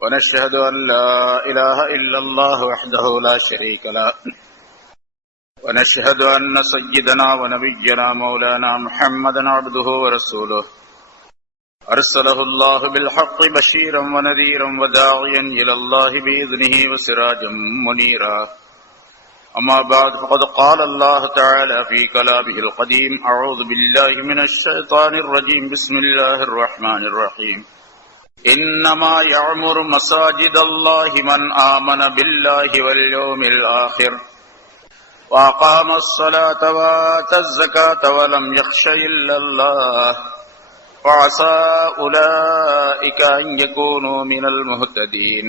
ونشهد أن لا إله إلا الله وحده لا شريك له ونشهد أن سيدنا ونبينا مولانا محمدا عبده ورسوله أرسله الله بالحق بشيرا ونذيرا وداعيا إلى الله بإذنه وسراجا منيرا أما بعد فقد قال الله تعالى في كلامه القديم أعوذ بالله من الشيطان الرجيم بسم الله الرحمن الرحيم إنما يعمر مساجد الله من آمن بالله واليوم الآخر وأقام الصلاة وآتى الزكاة ولم يخش إلا الله وعسى أولئك أن يكونوا من المهتدين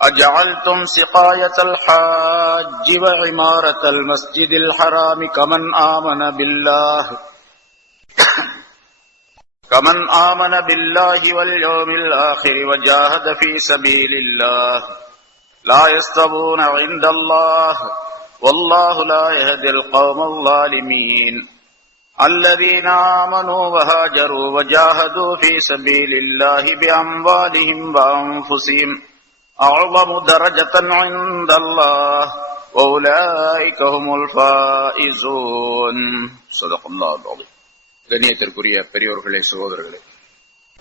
أجعلتم سقاية الحاج وعمارة المسجد الحرام كمن آمن بالله واليوم الآخر وجاهد في سبيل الله لا يستوون عند الله والله لا يهدي القوم الظالمين الذين آمنوا وهاجروا وجاهدوا في سبيل الله بأموالهم وأنفسهم أعظم درجة عند الله وأولئك هم الفائزون صدق الله العظيم. கண்ணியத்திற்குரிய பெரியோர்களே, சகோதரர்களே,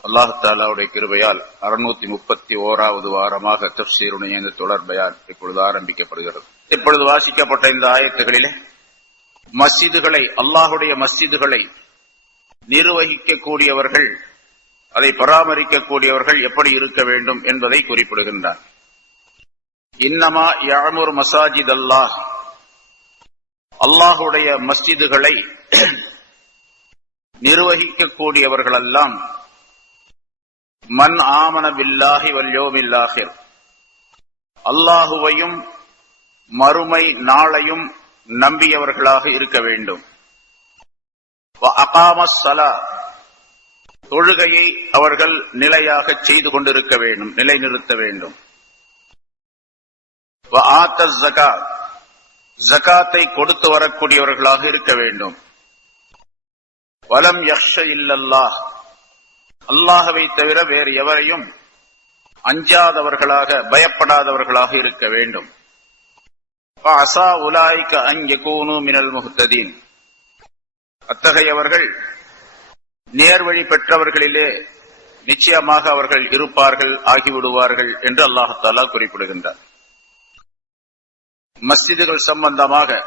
அல்லாஹ் தஆலாவுடைய கிருபையால் 631வது வாரமாக தஃப்சீருடைய இந்த தொடர் பயான் இப்பொழுது ஆரம்பிக்கப்படுகிறது. இப்பொழுது வாசிக்கப்பட்ட இந்த ஆயத்துகளிலே மஸ்ஜிதுகளை, அல்லாஹுடைய மஸ்ஜிதுகளை நிர்வகிக்கக்கூடியவர்கள், அதை பராமரிக்கக்கூடியவர்கள் எப்படி இருக்க வேண்டும் என்பதை குறிப்பிடுகின்றார். இன்னமா யஅமுரு மசாஜித் அல்லாஹ், அல்லாஹுடைய மஸ்ஜிதுகளை நிர்வகிக்கக்கூடியவர்களெல்லாம் மன் ஆமன பில்லாஹி வல் யௌமில் ஆகிர், அல்லாஹுவையும் மறுமை நாளையும் நம்பியவர்களாக இருக்க வேண்டும். வ அகாமஸ் ஸலா, தொழுகையை அவர்கள் நிலையாக செய்து கொண்டிருக்க வேண்டும், நிலைநிறுத்த வேண்டும். வ ஆத்தஸ் ஸகாத், ஸகாத்தை கொடுத்து வரக்கூடியவர்களாக இருக்க வேண்டும். வலம் யக்ஷ இல்லல்லாஹ், அல்லாஹ்வை தவிர வேறு எவரையும் அஞ்சாதவர்களாக, பயப்படாதவர்களாக இருக்க வேண்டும். ஃபஅஸா உலாயிக அன் யகூனு மினல் முஹ்ததீன், அத்தகையவர்கள் நேர்வழி பெற்றவர்களிலே நிச்சயமாக அவர்கள் இருப்பார்கள், ஆகிவிடுவார்கள் என்று அல்லாஹ் தஆலா குறிப்பிடுகின்றார். மஸ்ஜிதுகள் சம்பந்தமாக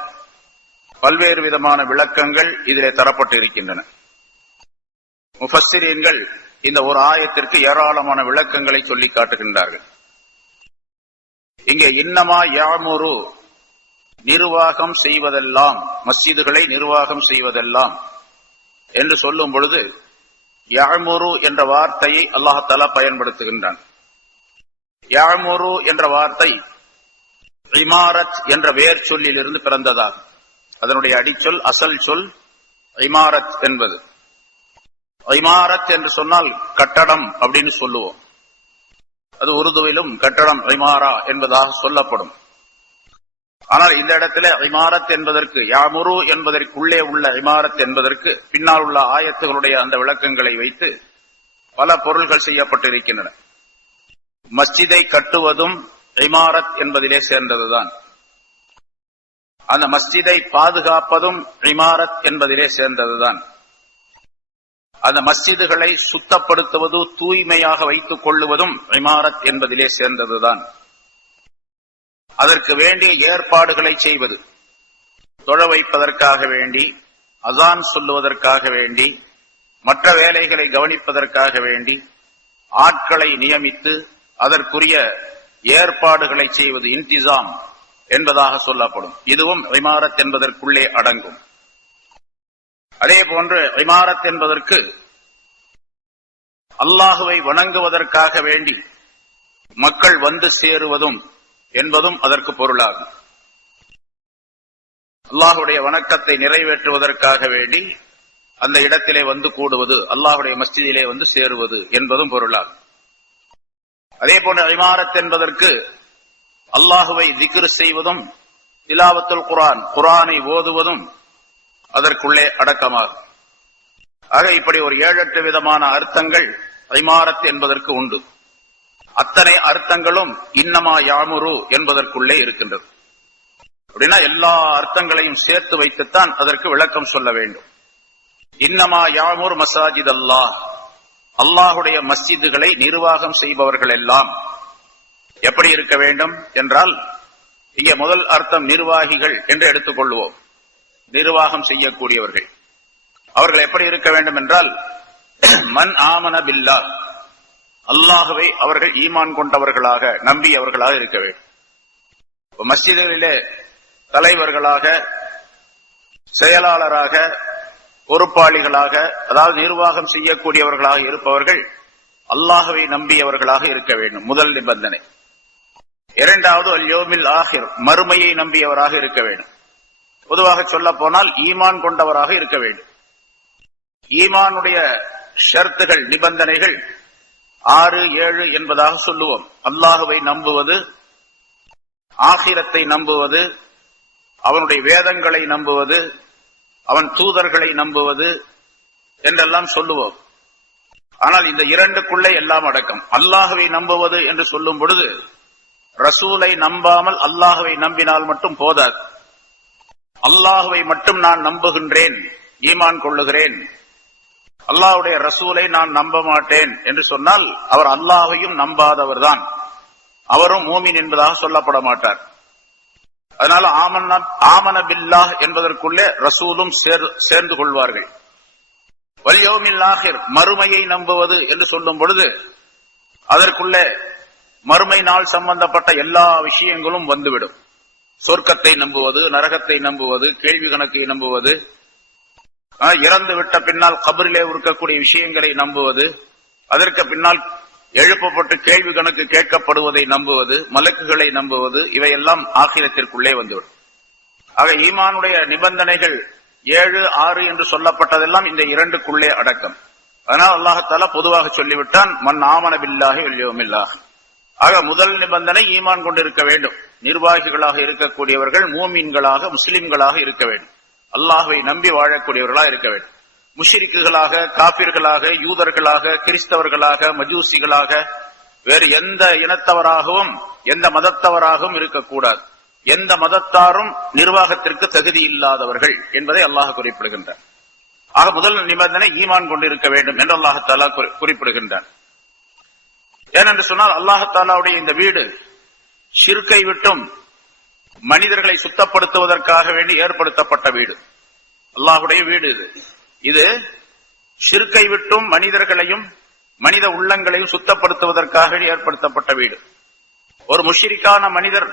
பல்வேறு விதமான விளக்கங்கள் இதிலே தரப்பட்டு இருக்கின்றன. முஃபஸ்ஸிரீன்கள் இந்த ஒரு ஆயத்திற்கு ஏராளமான விளக்கங்களை சொல்லி காட்டுகின்றார்கள். இங்கே இன்னமா யாமுரு, நிர்வாகம் செய்வதெல்லாம், மஸ்ஜிதுகளை நிர்வாகம் செய்வதெல்லாம் என்று சொல்லும் பொழுது யாமுரு என்ற வார்த்தையை அல்லாஹ் தஆலா பயன்படுத்துகின்றான். யாமுரு என்ற வார்த்தை இமாரத் என்ற வேர் சொல்லில் இருந்து பிறந்ததாகும். அதனுடைய அடிச்சொல், அசல் சொல் இமாரத் என்பது. இமாரத் என்று சொன்னால் கட்டடம் அப்படின்னு சொல்லுவோம். அது உருதுவிலும் கட்டடம் இமாரா என்பதாக சொல்லப்படும். ஆனால் இந்த இடத்துல இமாரத் என்பதற்கு, யாமுரு என்பதற்குள்ளே உள்ள இமாரத் என்பதற்கு பின்னால் உள்ள ஆயத்துகளுடைய அந்த விளக்கங்களை வைத்து பல பொருள்கள் செய்யப்பட்டிருக்கின்றன. மஸ்ஜிதை கட்டுவதும் இமாரத் என்பதிலே சேர்ந்ததுதான். அந்த மஸ்ஜிதை பாதுகாப்பதும் இமாரத் என்பதிலே சேர்ந்ததுதான். அந்த மஸ்ஜிதுகளை சுத்தப்படுத்துவது, தூய்மையாக வைத்துக் கொள்ளுவதும் இமாரத் என்பதிலே சேர்ந்ததுதான். அதற்கு வேண்டிய ஏற்பாடுகளை செய்வது, தொழ வைப்பதற்காக வேண்டி, அசான் சொல்லுவதற்காக வேண்டி, மற்ற வேலைகளை கவனிப்பதற்காக வேண்டி ஆட்களை நியமித்து அதற்குரிய ஏற்பாடுகளை செய்வது இன்திசாம் என்பதாக சொல்லப்படும். இதுவும் இமாரத் என்பதற்குள்ளே அடங்கும். அதே போன்று இமாரத் என்பதற்கு அல்லாஹுவை வணங்குவதற்காக வேண்டி மக்கள் வந்து சேருவதும் என்பதும் அதற்கு பொருளாகும். அல்லாஹுடைய வணக்கத்தை நிறைவேற்றுவதற்காக வேண்டி அந்த இடத்திலே வந்து கூடுவது, அல்லாஹுடைய மஸ்ஜிதிலே வந்து சேருவது என்பதும் பொருளாகும். அதே போன்ற இமாரத் என்பதற்கு அல்லாஹுவை திக்ர் செய்வதும், திலாவத்துல் குர்ஆன், குர்ஆனை ஓதுவதும் அதற்குள்ளே அடக்கமாகும். ஆக இப்படி ஒரு 7-8 விதமான அர்த்தங்கள் இமாரத் என்பதற்கு உண்டு. அத்தனை அர்த்தங்களும் இன்னமா யாமுரு என்பதற்குள்ளே இருக்கின்றது. அப்படின்னா எல்லா அர்த்தங்களையும் சேர்த்து வைத்துத்தான் அதற்கு விளக்கம் சொல்ல வேண்டும். இன்னமா யாமுர் மசாஜித் அல்லாஹ், அல்லாஹுடைய மஸ்ஜிதுகளை நிர்வாகம் செய்பவர்கள் எல்லாம் எப்படி இருக்க வேண்டும் என்றால், இங்கே முதல் அர்த்தம் நிர்வாகிகள் என்று எடுத்துக்கொள்வோம். நிர்வாகம் செய்யக்கூடியவர்கள் அவர்கள் எப்படி இருக்க வேண்டும் என்றால், மன் ஆமன பில்லாஹ், அல்லாஹுவை அவர்கள் ஈமான் கொண்டவர்களாக நம்பியவர்களாக இருக்க வேண்டும். மஸ்ஜிதுகளிலே தலைவர்களாக, செயலாளராக, பொறுப்பாளிகளாக, அதாவது நிர்வாகம் செய்யக்கூடியவர்களாக இருப்பவர்கள் அல்லாஹுவை நம்பியவர்களாக இருக்க வேண்டும், முதல் நிபந்தனை. இரண்டாவது அல் யௌமில் ஆஹிர், மறுமையை நம்பியவராக இருக்க வேண்டும். பொதுவாக சொல்ல போனால் ஈமான் கொண்டவராக இருக்க வேண்டும். ஈமானுடைய ஷர்த்துகள், நிபந்தனைகள் 6, 7 என்பதாக சொல்லுவோம். அல்லாஹுவை நம்புவது, ஆகிரத்தை நம்புவது, அவனுடைய வேதங்களை நம்புவது, அவன் தூதர்களை நம்புவது என்றெல்லாம் சொல்லுவோம். ஆனால் இந்த இரண்டுக்குள்ளே எல்லாம் அடக்கம். அல்லாஹுவை நம்புவது என்று சொல்லும் பொழுது ரசூலை நம்பாமல் அல்லாஹுவை நம்பினால் மட்டும் போதாது. அல்லாஹுவை மட்டும் நான் நம்புகின்றேன், ஈமான் கொள்ளுகிறேன், அல்லாஹுடைய ரசூலை நான் நம்ப மாட்டேன் என்று சொன்னால் அவர் அல்லாஹையும் நம்பாதவர் தான், அவரும் மூமின் என்பதாக சொல்லப்பட மாட்டார். அதனால ஆமன பில்லாஹ் என்பதற்குள்ளே ரசூலும் சேர்ந்து கொள்வார்கள். வல் யௌமில் ஆகிர், மறுமையை நம்புவது என்று சொல்லும் பொழுது அதற்குள்ளே மறுமை நாள் சம்பந்தப்பட்ட எல்லா விஷயங்களும் வந்துவிடும். சொர்க்கத்தை நம்புவது, நரகத்தை நம்புவது, கேள்வி கணக்கை நம்புவது, இறந்து விட்ட பின்னால் கபரிலே இருக்கக்கூடிய விஷயங்களை நம்புவது, அதற்கு பின்னால் எழுப்பப்பட்டு கேள்வி கணக்கு கேட்கப்படுவதை நம்புவது, மலக்குகளை நம்புவது, இவையெல்லாம் ஆகிரத்திற்குள்ளே வந்துவிடும். ஆக ஈமானுடைய நிபந்தனைகள் 7, 6 என்று சொல்லப்பட்டதெல்லாம் இந்த இரண்டுக்குள்ளே அடக்கம். அதனால் அல்லாஹ்தஆலா பொதுவாக சொல்லிவிட்டான், மன் ஆமன பில்லாஹி வல் யௌமில் ஆகிர். ஆக முதல் நிபந்தனை ஈமான் கொண்டிருக்க வேண்டும். நிர்வாகிகளாக இருக்கக்கூடியவர்கள் மூமின்களாக, முஸ்லிம்களாக இருக்க வேண்டும், அல்லாஹ்வை நம்பி வாழக்கூடியவர்களாக இருக்க வேண்டும். முஷ்ரிக்குகளாக, காபிர்களாக, யூதர்களாக, கிறிஸ்தவர்களாக, மஜூசிகளாக, வேறு எந்த இனத்தவராகவும் எந்த மதத்தவராகவும் இருக்கக்கூடாது. எந்த மதத்தாரும் நிர்வாகத்திற்கு தகுதி இல்லாதவர்கள் என்பதை அல்லாஹ் குறிப்பிடுகின்றார். ஆக முதல் நிபந்தனை ஈமான் கொண்டிருக்க வேண்டும் என்று அல்லாஹ்தஆலா குறிப்பிடுகின்றார். ஏனென்று சொன்னால் அல்லாஹ்தஆலாவுடைய இந்த வீடு ஷிர்கை விட்டும் மனிதர்களை சுத்தப்படுத்துவதற்காக வேண்டி ஏற்படுத்தப்பட்ட வீடு. அல்லாஹ்வுடைய வீடு இது ஷிர்கை விட்டும் மனிதர்களையும் மனித உள்ளங்களையும் சுத்தப்படுத்துவதற்காக ஏற்படுத்தப்பட்ட வீடு. ஒரு முஷ்ரிக்கான மனிதர்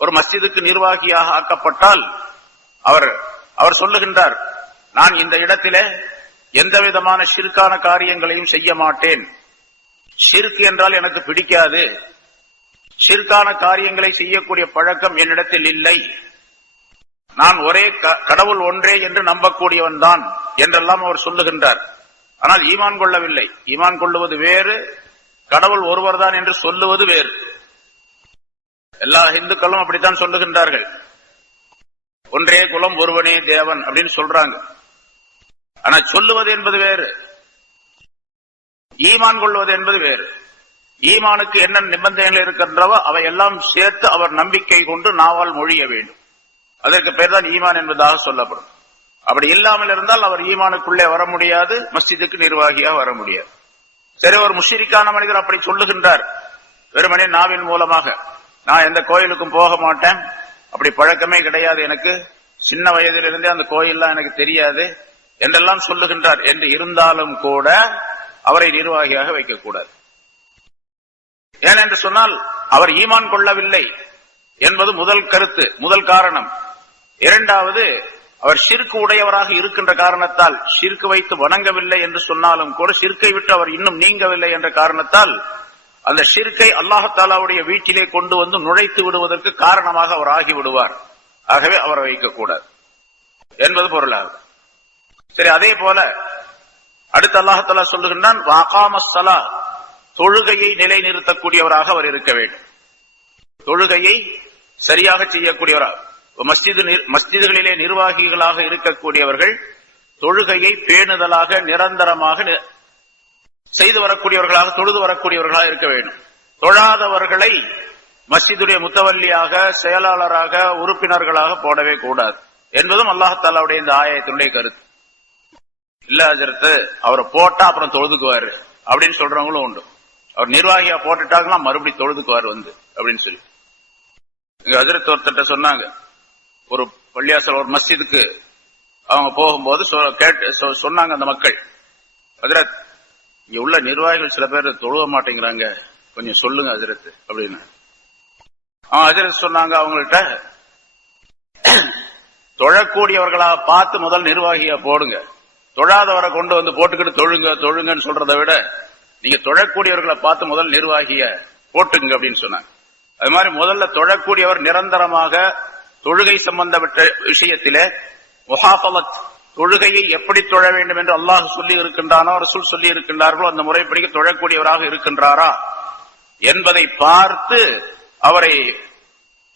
ஒரு மஸ்ஜிதுக்கு நிர்வாகியாக ஆக்கப்பட்டால் அவர் சொல்லுகின்றார், நான் இந்த இடத்திலே எந்த விதமான ஷிர்கான காரியங்களையும் செய்ய மாட்டேன், ஷிர்க் என்றால் எனக்கு பிடிக்காது, ஷிர்கான காரியங்களை செய்யக்கூடிய பழக்கம் என்னிடத்தில் இல்லை, நான் ஒரே கடவுள் ஒன்றே என்று நம்பக்கூடியவன் தான் என்றெல்லாம் அவர் சொல்லுகின்றார். ஆனால் ஈமான் கொள்ளவில்லை. ஈமான் கொள்ளுவது வேறு, கடவுள் ஒருவர் தான் என்று சொல்லுவது வேறு. எல்லா இந்துக்களும் அப்படித்தான் சொல்லுகின்றார்கள். ஒன்றே குலம் ஒருவனே தேவன் அப்படின்னு சொல்றாங்க. ஆனா சொல்லுவது என்பது வேறு, ஈமான் கொள்வது என்பது வேறு. ஈமானுக்கு என்ன நிபந்தனைகள் இருக்கின்றவோ அவை எல்லாம் சேர்த்து அவர் நம்பிக்கை கொண்டு நாவால் மொழிய வேண்டும். அதற்கு பேர் தான் ஈமான் என்பதாக சொல்லப்படும். அப்படி இல்லாமல் இருந்தால் அவர் ஈமானுக்குள்ளே வர முடியாது, மஸ்ஜிதுக்கு நிர்வாகியாக வர முடியாது. சரி, ஒரு முஷ்ரிக்கான மனிதர் அப்படி சொல்லுகின்றார், வெறுமனே நாவின் மூலமாக, நான் எந்த கோயிலுக்கும் போக மாட்டேன், அப்படி பழக்கமே கிடையாது எனக்கு, சின்ன வயதிலிருந்தே அந்த கோயில்லாம் எனக்கு தெரியாது என்றெல்லாம் சொல்லுகின்றார். என்று இருந்தாலும் கூட அவரை நிர்வாகியாக வைக்கக்கூடாது. ஏனென்று சொன்னால் அவர் ஈமான் கொள்ளவில்லை என்பது முதல் கருத்து, முதல் காரணம். இரண்டாவது, அவர் ஷிர்க் உடையவராக இருக்கின்ற காரணத்தால், ஷிர்க் வைத்து வணங்கவில்லை என்று சொன்னாலும் கூட ஷிர்க்கை விட்டு அவர் இன்னும் நீங்கவில்லை என்ற காரணத்தால் அந்த ஷிர்க்கை அல்லாஹ்தஆலாவுடைய வீட்டிலே கொண்டு வந்து நுழைத்து விடுவதற்கு காரணமாக அவர் ஆகிவிடுவார். ஆகவே அவரை வைக்கக்கூடாது என்பது பொருளாகும். சரி, அதே போல அடுத்து அல்லாஹ்தஆலா சொல்லுகின்றான், வஅகாமஸ் ஸலா, தொழுகையை நிலைநிறுத்தக்கூடியவராக அவர் இருக்க வேண்டும். தொழுகையை சரியாக செய்யக்கூடியவராக, மஸ்ஜிதுகளிலே நிர்வாகிகளாக இருக்கக்கூடியவர்கள் தொழுகையை பேணுதலாக நிரந்தரமாக செய்து வரக்கூடியவர்களாக, தொழுது வரக்கூடியவர்களாக இருக்க வேண்டும். தொழாதவர்களை மஸ்ஜிதுடைய முத்தவல்லியாக, செயலாளராக, உறுப்பினர்களாக போடவே கூடாது என்பதும் அல்லாஹ்தாலாவுடைய இந்த ஆயத்தினுடைய கருத்து. இல்ல ஹஜ்ரத், அவரை போட்டா அப்புறம் தொழுதுக்குவாரு அப்படின்னு சொல்றவங்களும் உண்டு. அவர் நிர்வாகியா போட்டுட்டாங்கன்னா மறுபடியும் தொழுதுக்குவார் வந்து அப்படின்னு சொல்லி. இங்க ஹஜ்ரத் ஒருத்தட்ட சொன்னாங்க, ஒரு பள்ளியாசல் ஒரு மஸ்ஜிதுக்கு அவங்க போகும்போது சொன்னாங்க அந்த மக்கள், ஹஜ்ரத் இங்க உள்ள நிர்வாகிகள் சில பேர் தொழுவ மாட்டேங்கிறாங்க, கொஞ்சம் சொல்லுங்க ஹஜ்ரத் அப்படின்னு. ஹஜ்ரத் சொன்னாங்க அவங்கள்ட்ட, தொழக்கூடியவர்களா பார்த்து முதல் நிர்வாகியா போடுங்க, தொழாதவரை கொண்டு வந்து போட்டுக்கிட்டு தொழுங்கன்னு சொல்றதை விட நீங்க தொழக்கூடியவர்களை பார்த்து முதல் நிர்வாகிய போட்டுங்க அப்படின்னு சொன்னாங்க. அது மாதிரி முதல்ல தொழக்கூடியவர் நிரந்தரமாக தொழுகை சம்பந்தப்பட்ட விஷயத்திலே முஹாஃபலத், தொழுகையை எப்படி தொழ வேண்டும் என்று அல்லாஹ் சொல்லி இருக்கின்றானோ, ரசூல் சொல்லி இருக்கின்றார்களோ அந்த முறைப்படி தொழக்கூடியவராக இருக்கின்றாரா என்பதை பார்த்து அவரை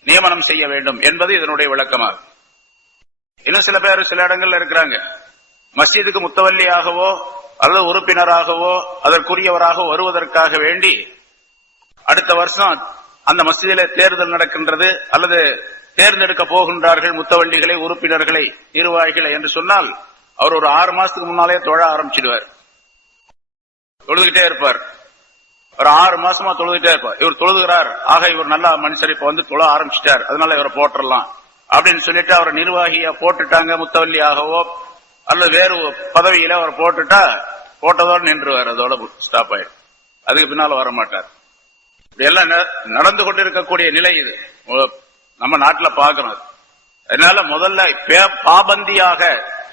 நியமனம் செய்ய வேண்டும் என்பது இதனுடைய விளக்கமாகும். இன்னும் சில பேர் சில இடங்கள்ல இருக்கிறாங்க, மஸ்ஜிதுக்கு முத்தவல்லியாகவோ அல்லது உறுப்பினராகவோ அதற்குரியவராக வருவதற்காக வேண்டி அடுத்த வருஷம் அந்த மஸ்ஜிதிலே தேர்தல் நடக்கின்றது அல்லது தேர்ந்தெடுக்க போகின்றார்கள் முத்தவல்லிகளை, உறுப்பினர்களை, நிர்வாகிகளை என்று சொன்னால் அவர் ஒரு 6 மாசத்துக்கு முன்னாலே தொழ ஆரம்பிச்சிடுவார். தொழுதுகிட்டே இருப்பார், ஒரு 6 மாசமா தொழுதுகிட்டே இருப்பார். இவர் தொழுகிறார், ஆக இவர் நல்ல மனுஷர், இப்ப வந்து தொழ ஆரம்பிச்சிட்டார், அதனால இவரை போட்டுடலாம் அப்படின்னு சொல்லிட்டு அவரை நிர்வாகியா போட்டுட்டாங்க, முத்தவல்லியாகவோ அல்லது வேறு பதவியில அவர் போட்டுட்டா போட்டதோடு நின்றுவார், அதோட ஸ்டாப் ஆயிடும், அதுக்கு பின்னால வர மாட்டார். எல்லாம் நடந்து கொண்டிருக்கக்கூடிய நிலை இது நம்ம நாட்டில் பார்க்கணும். அதனால முதல்ல பாபந்தியாக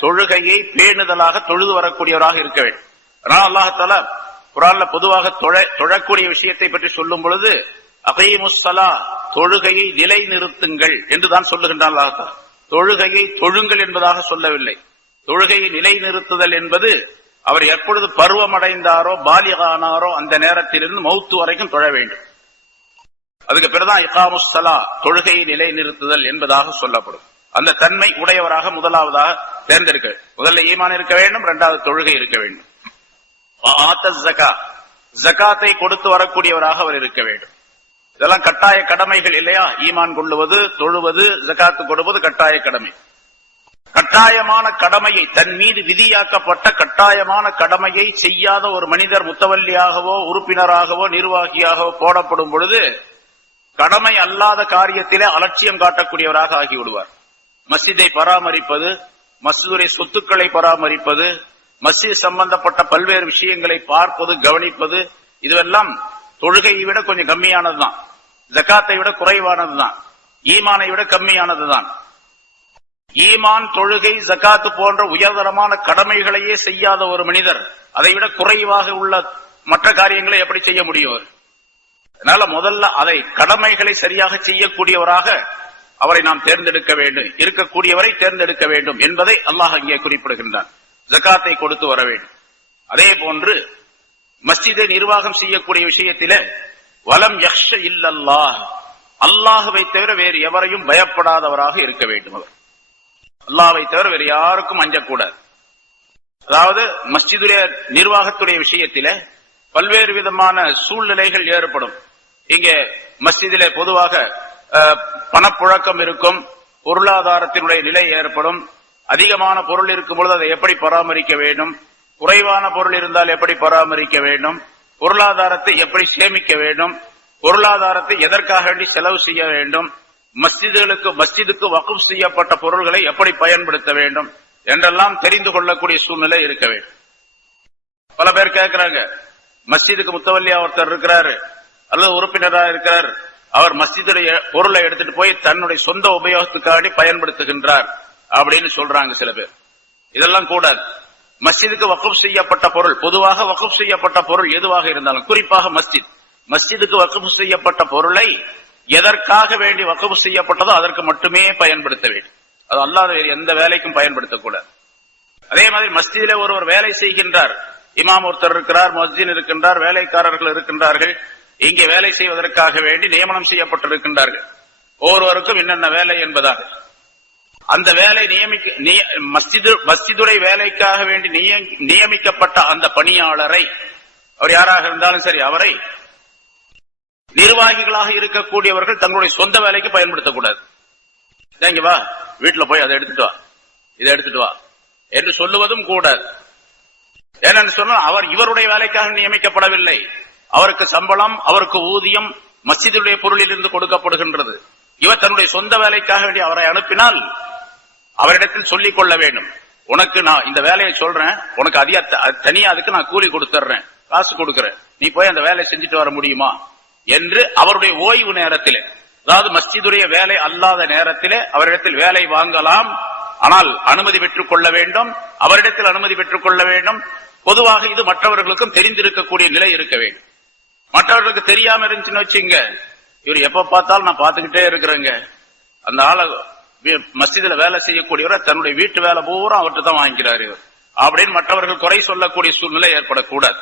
தொழுகையை பேணுதலாக தொழுது வரக்கூடியவராக இருக்க வேண்டும். அதனால அல்லாஹ்தாலா குர்ஆன்ல பொதுவாக தொழக்கூடிய விஷயத்தை பற்றி சொல்லும் பொழுது அகீமுஸ்ஸலா, தொழுகையை நிலை நிறுத்துங்கள் என்றுதான் சொல்லுகின்றான் அல்லாஹ்தாலா. தொழுகையை தொழுங்கள் என்பதாக சொல்லவில்லை. தொழுகையை நிலை நிறுத்துதல் என்பது அவர் எப்பொழுது பருவமடைந்தாரோ பாலிகானாரோ அந்த நேரத்திலிருந்து மௌத்து வரைக்கும் தொழ வேண்டும். அதுக்கு பிறகுதான் இகாமுஸ்ஸலா, தொழுகையை நிலை நிறுத்துதல் என்பதாக சொல்லப்படும். அந்த தன்மை உடையவராக முதலாவதாக தேர்ந்தெடுக்க, முதல்ல ஈமான் இருக்க வேண்டும், இரண்டாவது தொழுகை இருக்க வேண்டும். ஜகாத்தை கொடுத்து வரக்கூடியவராக அவர் இருக்க வேண்டும். இதெல்லாம் கட்டாய கடமைகள் இல்லையா? ஈமான் கொள்ளுவது, தொழுவது, ஜகாத்து கொடுப்பது கட்டாய கடமை. கட்டாயமான கடமையை, தன் மீது விதியாக்கப்பட்ட கட்டாயமான கடமையை செய்யாத ஒரு மனிதர் முத்தவல்லியாகவோ உறுப்பினராகவோ நிர்வாகியாகவோ போடப்படும் பொழுது கடமை அல்லாத காரியத்திலே அலட்சியம் காட்டக்கூடியவராக ஆகிவிடுவார். மஸ்ஜிதை பராமரிப்பது, மஸ்ஜிதுடைய சொத்துக்களை பராமரிப்பது, மஸ்ஜித் சம்பந்தப்பட்ட பல்வேறு விஷயங்களை பார்ப்பது, கவனிப்பது, இதுவெல்லாம் தொழுகையை விட கொஞ்சம் கம்மியானதுதான், ஜகாத்தை விட குறைவானதுதான், ஈமானை விட கம்மியானதுதான். ஈமான், தொழுகை, ஜகாத்து போன்ற உயர்தரமான கடமைகளையே செய்யாத ஒரு மனிதர் அதை விட குறைவாக உள்ள மற்ற காரியங்களை எப்படி செய்ய முடியும்? அதனால முதல்ல அதை கடமைகளை சரியாக செய்யக்கூடியவராக அவரை நாம் தேர்ந்தெடுக்க வேண்டும், இருக்கக்கூடியவரை தேர்ந்தெடுக்க வேண்டும் என்பதை அல்லாஹ் இங்கே குறிப்பிடுகின்றான். ஜகாத்தை கொடுத்து வர வேண்டும். அதே போன்று மஸ்ஜிதை நிர்வாகம் செய்யக்கூடிய விஷயத்திலே வலம் யக்ஷ இல்லல்லாஹ், அல்லாஹ்வை தவிர வேறு எவரையும் பயப்படாதவராக இருக்க வேண்டும். அவர் அல்லாஹ்வை தவிர வேறு யாருக்கும் அஞ்சக்கூடாது. அதாவது மஸ்ஜிதுடைய நிர்வாகத்துடைய விஷயத்திலே பல்வேறு விதமான சூழ்நிலைகள் ஏற்படும். இங்கே மஸ்ஜிதிலே பொதுவாக பணப்புழக்கம் இருக்கும், பொருளாதாரத்தினுடைய நிலை ஏற்படும். அதிகமான பொருள் இருக்கும் பொழுது அதை எப்படி பராமரிக்க வேண்டும், குறைவான பொருள் இருந்தால் எப்படி பராமரிக்க வேண்டும், பொருளாதாரத்தை எப்படி சேமிக்க வேண்டும், பொருளாதாரத்தை எதற்காக வேண்டி செலவு செய்ய வேண்டும், மஸ்ஜிதுக்கு வக்ஃப் செய்யப்பட்ட பொருள்களை எப்படி பயன்படுத்த வேண்டும் என்றெல்லாம் தெரிந்து கொள்ளக்கூடிய சூழ்நிலை இருக்க வேண்டும். பல பேர் கேட்கிறாங்க, மஸ்ஜிதுக்கு முத்தவல்லியா ஒருத்தர் இருக்கிறாரு அல்லது உறுப்பினராக இருக்கிறார், அவர் மஸ்ஜிதுடைய பொருளை எடுத்துட்டு போய் தன்னுடைய சொந்த உபயோகத்துக்காக பயன்படுத்துகின்றார் அப்படின்னு சொல்றாங்க சில பேர். இதெல்லாம் கூடாது. மஸ்ஜிதுக்கு வக்ஃப் செய்யப்பட்ட பொருள், பொதுவாக வக்ஃப் செய்யப்பட்ட பொருள் எதுவாக இருந்தாலும், குறிப்பாக மஸ்ஜிதுக்கு வக்ஃப் செய்யப்பட்ட பொருளை எதற்காக வேண்டி வக்ஃப் செய்யப்பட்டதோ அதற்கு மட்டுமே பயன்படுத்த வேண்டும். அது அல்லாத வேறு எந்த வேலைக்கும் பயன்படுத்தக்கூடாது. அதே மாதிரி மஸ்ஜிதிலே ஒருவர் வேலை செய்கின்றார், இமாம் ஒருத்தர் இருக்கிறார், மஸ்ஜித் இருக்கின்றார், வேலைக்காரர்கள் இருக்கின்றார்கள், இங்கே வேலை செய்வதற்காக வேண்டி நியமனம் செய்யப்பட்டிருக்கின்றார்கள். ஒவ்வொருவருக்கும் என்னென்ன வேலை என்பதாக அந்த வேலை மஸ்ஜிதுடைய வேலைக்காக வேண்டி நியமிக்கப்பட்ட அந்த பணியாளரை, அவர் யாராக இருந்தாலும் சரி, அவரை நிர்வாகிகளாக இருக்கக்கூடியவர்கள் தங்களுடைய சொந்த வேலைக்கு பயன்படுத்தக்கூடாது. இங்க வா, வீட்டுல போய் அதை எடுத்துட்டு வா, இதை எடுத்துட்டு வா என்று சொல்லுவதும் கூடாது. ஏனென்று சொன்னால் அவர் இவருடைய வேலைக்காக நியமிக்கப்படவில்லை. அவருக்கு சம்பளம், அவருக்கு ஊதியம் மஸ்ஜிதுடைய பொருளில் இருந்து கொடுக்கப்படுகின்றது. இவர் தன்னுடைய சொந்த வேலைக்காக வேண்டி அவரை அனுப்பினால் அவரிடத்தில் சொல்லிக் கொள்ள வேண்டும், உனக்கு நான் இந்த வேலையை சொல்றேன், உனக்கு அதிக தனியா அதுக்கு நான் கூலி கொடுத்துறேன், காசு கொடுக்கிறேன், நீ போய் அந்த வேலையை செஞ்சுட்டு வர முடியுமா என்று அவருடைய ஓய்வு நேரத்திலே, அதாவது மஸ்ஜிதுடைய வேலை அல்லாத நேரத்திலே அவரிடத்தில் வேலை வாங்கலாம். ஆனால் அனுமதி பெற்றுக் கொள்ள வேண்டும், அவரிடத்தில் அனுமதி பெற்றுக் கொள்ள வேண்டும். பொதுவாக இது மற்றவர்களுக்கும் தெரிந்திருக்கக்கூடிய நிலை இருக்க வேண்டும். மற்றவர்களுக்கு தெரியாம இருந்துச்சுன்னு வச்சுங்க, இவர் எப்ப பார்த்தாலும் நான் பார்த்துக்கிட்டே இருக்கிறேங்க, அந்த ஆளை மஸ்ஜிதுல வேலை செய்யக்கூடியவரை தன்னுடைய வீட்டு வேலை பூரா அவர்கிட்ட தான் வாங்கிக்கிறாரு அப்படின்னு மற்றவர்கள் குறை சொல்லக்கூடிய சூழ்நிலை ஏற்படக்கூடாது.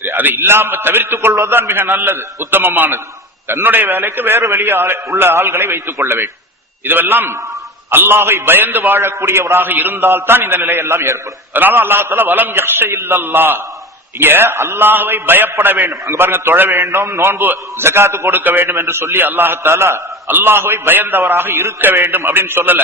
சரி, அது இல்லாம தவிர்த்துக் கொள்வதுதான் மிக நல்லது, உத்தமமானது. தன்னுடைய வேலைக்கு வேறு வெளியே உள்ள ஆள்களை வைத்துக் கொள்ள வேண்டும். இதுவெல்லாம் அல்லாஹை பயந்து வாழக்கூடியவராக இருந்தால் தான் இந்த நிலை எல்லாம் ஏற்படும். அதனால அல்லாஹால வலம் யக்ஷ இல்லல்லாஹ், இங்க அல்லாஹ்வை பயப்பட வேண்டும். அங்க பாருங்க, தொழ வேண்டும், நோன்பு ஜகாத்து கொடுக்க வேண்டும் என்று சொல்லி அல்லாஹால அல்லாஹ்வை பயந்தவராக இருக்க வேண்டும் அப்படின்னு சொல்லல.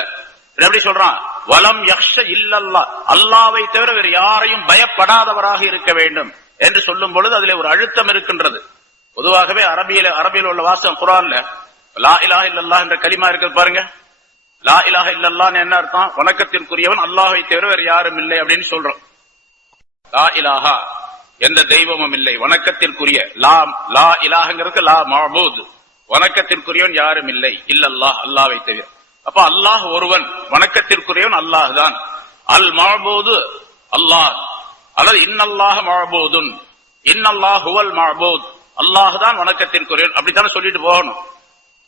எப்படி சொல்றான்? வலம் யக்ஷ இல்லல்லாஹ், அல்லாஹ்வை தவிர வேறு யாரையும் பயப்படாதவராக இருக்க வேண்டும் என்று சொல்லும் பொழுது அதிலே ஒரு அழுத்தம் இருக்கின்றது. பொதுவாகவே அரபியில் உள்ள வாசகம் குர்ஆன்ல லா இலாஹ இல்லல்லாஹ் என்ற கலிமா இருக்கு பாருங்க. லா இலாஹ இல்லல்லாஹ் என்ன அர்த்தம்? வணக்கத்திற்குரியவன் அல்லாஹ்வை தவிர வேறு யாரும் இல்லை அப்படின்னு சொல்றோம். லா இலாஹா, எந்த தெய்வமும் இல்லை, வணக்கத்திற்குரிய. லா இலாஹங்கிறது லா மஅபூத், வணக்கத்திற்குரியவன் யாரும் இல்லை, இல்லல்லாஹ், அல்லாஹ்வை தவிர. அப்ப அல்லாஹ் ஒருவன், வணக்கத்திற்குரியவன் அல்லாஹ் தான். அல் மஅபூது அல்லாஹ், அல்லது இன்னல்லாஹ மஅபூதுன், இன்னல்லாஹ் ஹுவல் மஅபூத், அல்லாஹ் தான் வணக்கத்திற்குரியவன், அப்படித்தானே சொல்லிட்டு போகணும்.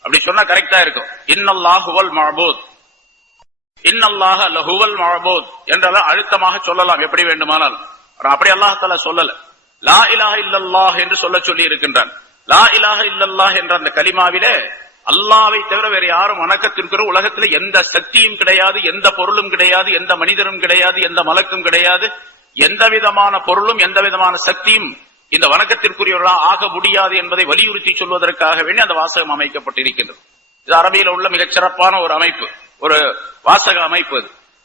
அப்படி சொன்னா கரெக்டா இருக்கும். இன்னல்லாஹ் ஹுவல் மஅபூத், இன்னல்லாஹ லஹுவல் மஅபூத் என்றெல்லாம் அழுத்தமாக சொல்லலாம் எப்படி வேண்டுமானால். அப்படி அல்லாஹ் தஆலா சொல்லல. லா இலாஹ இல்லல்லாஹ் என்று சொல்ல சொல்லி இருக்கின்றான். லா இலாஹ இல்லல்லாஹ் என்ற அந்த கலிமாவிலே அல்லாஹ்வை தவிர வேற யாரும் வணக்கத்திற்குரிய உலகத்துல எந்த சக்தியும் கிடையாது, எந்த பொருளும் கிடையாது, எந்த மனிதரும் கிடையாது, எந்த மலக்கும் கிடையாது, எந்த விதமான பொருளும் எந்த விதமான சக்தியும் இந்த வணக்கத்திற்குரியவர்களாக ஆக முடியாது என்பதை வலியுறுத்தி சொல்வதற்காக வேண்டி அந்த வாசகம் அமைக்கப்பட்டிருக்கின்றது. இது அரபியில உள்ள மிகச் சிறப்பான ஒரு அமைப்பு, ஒரு வாசக அமைப்பு.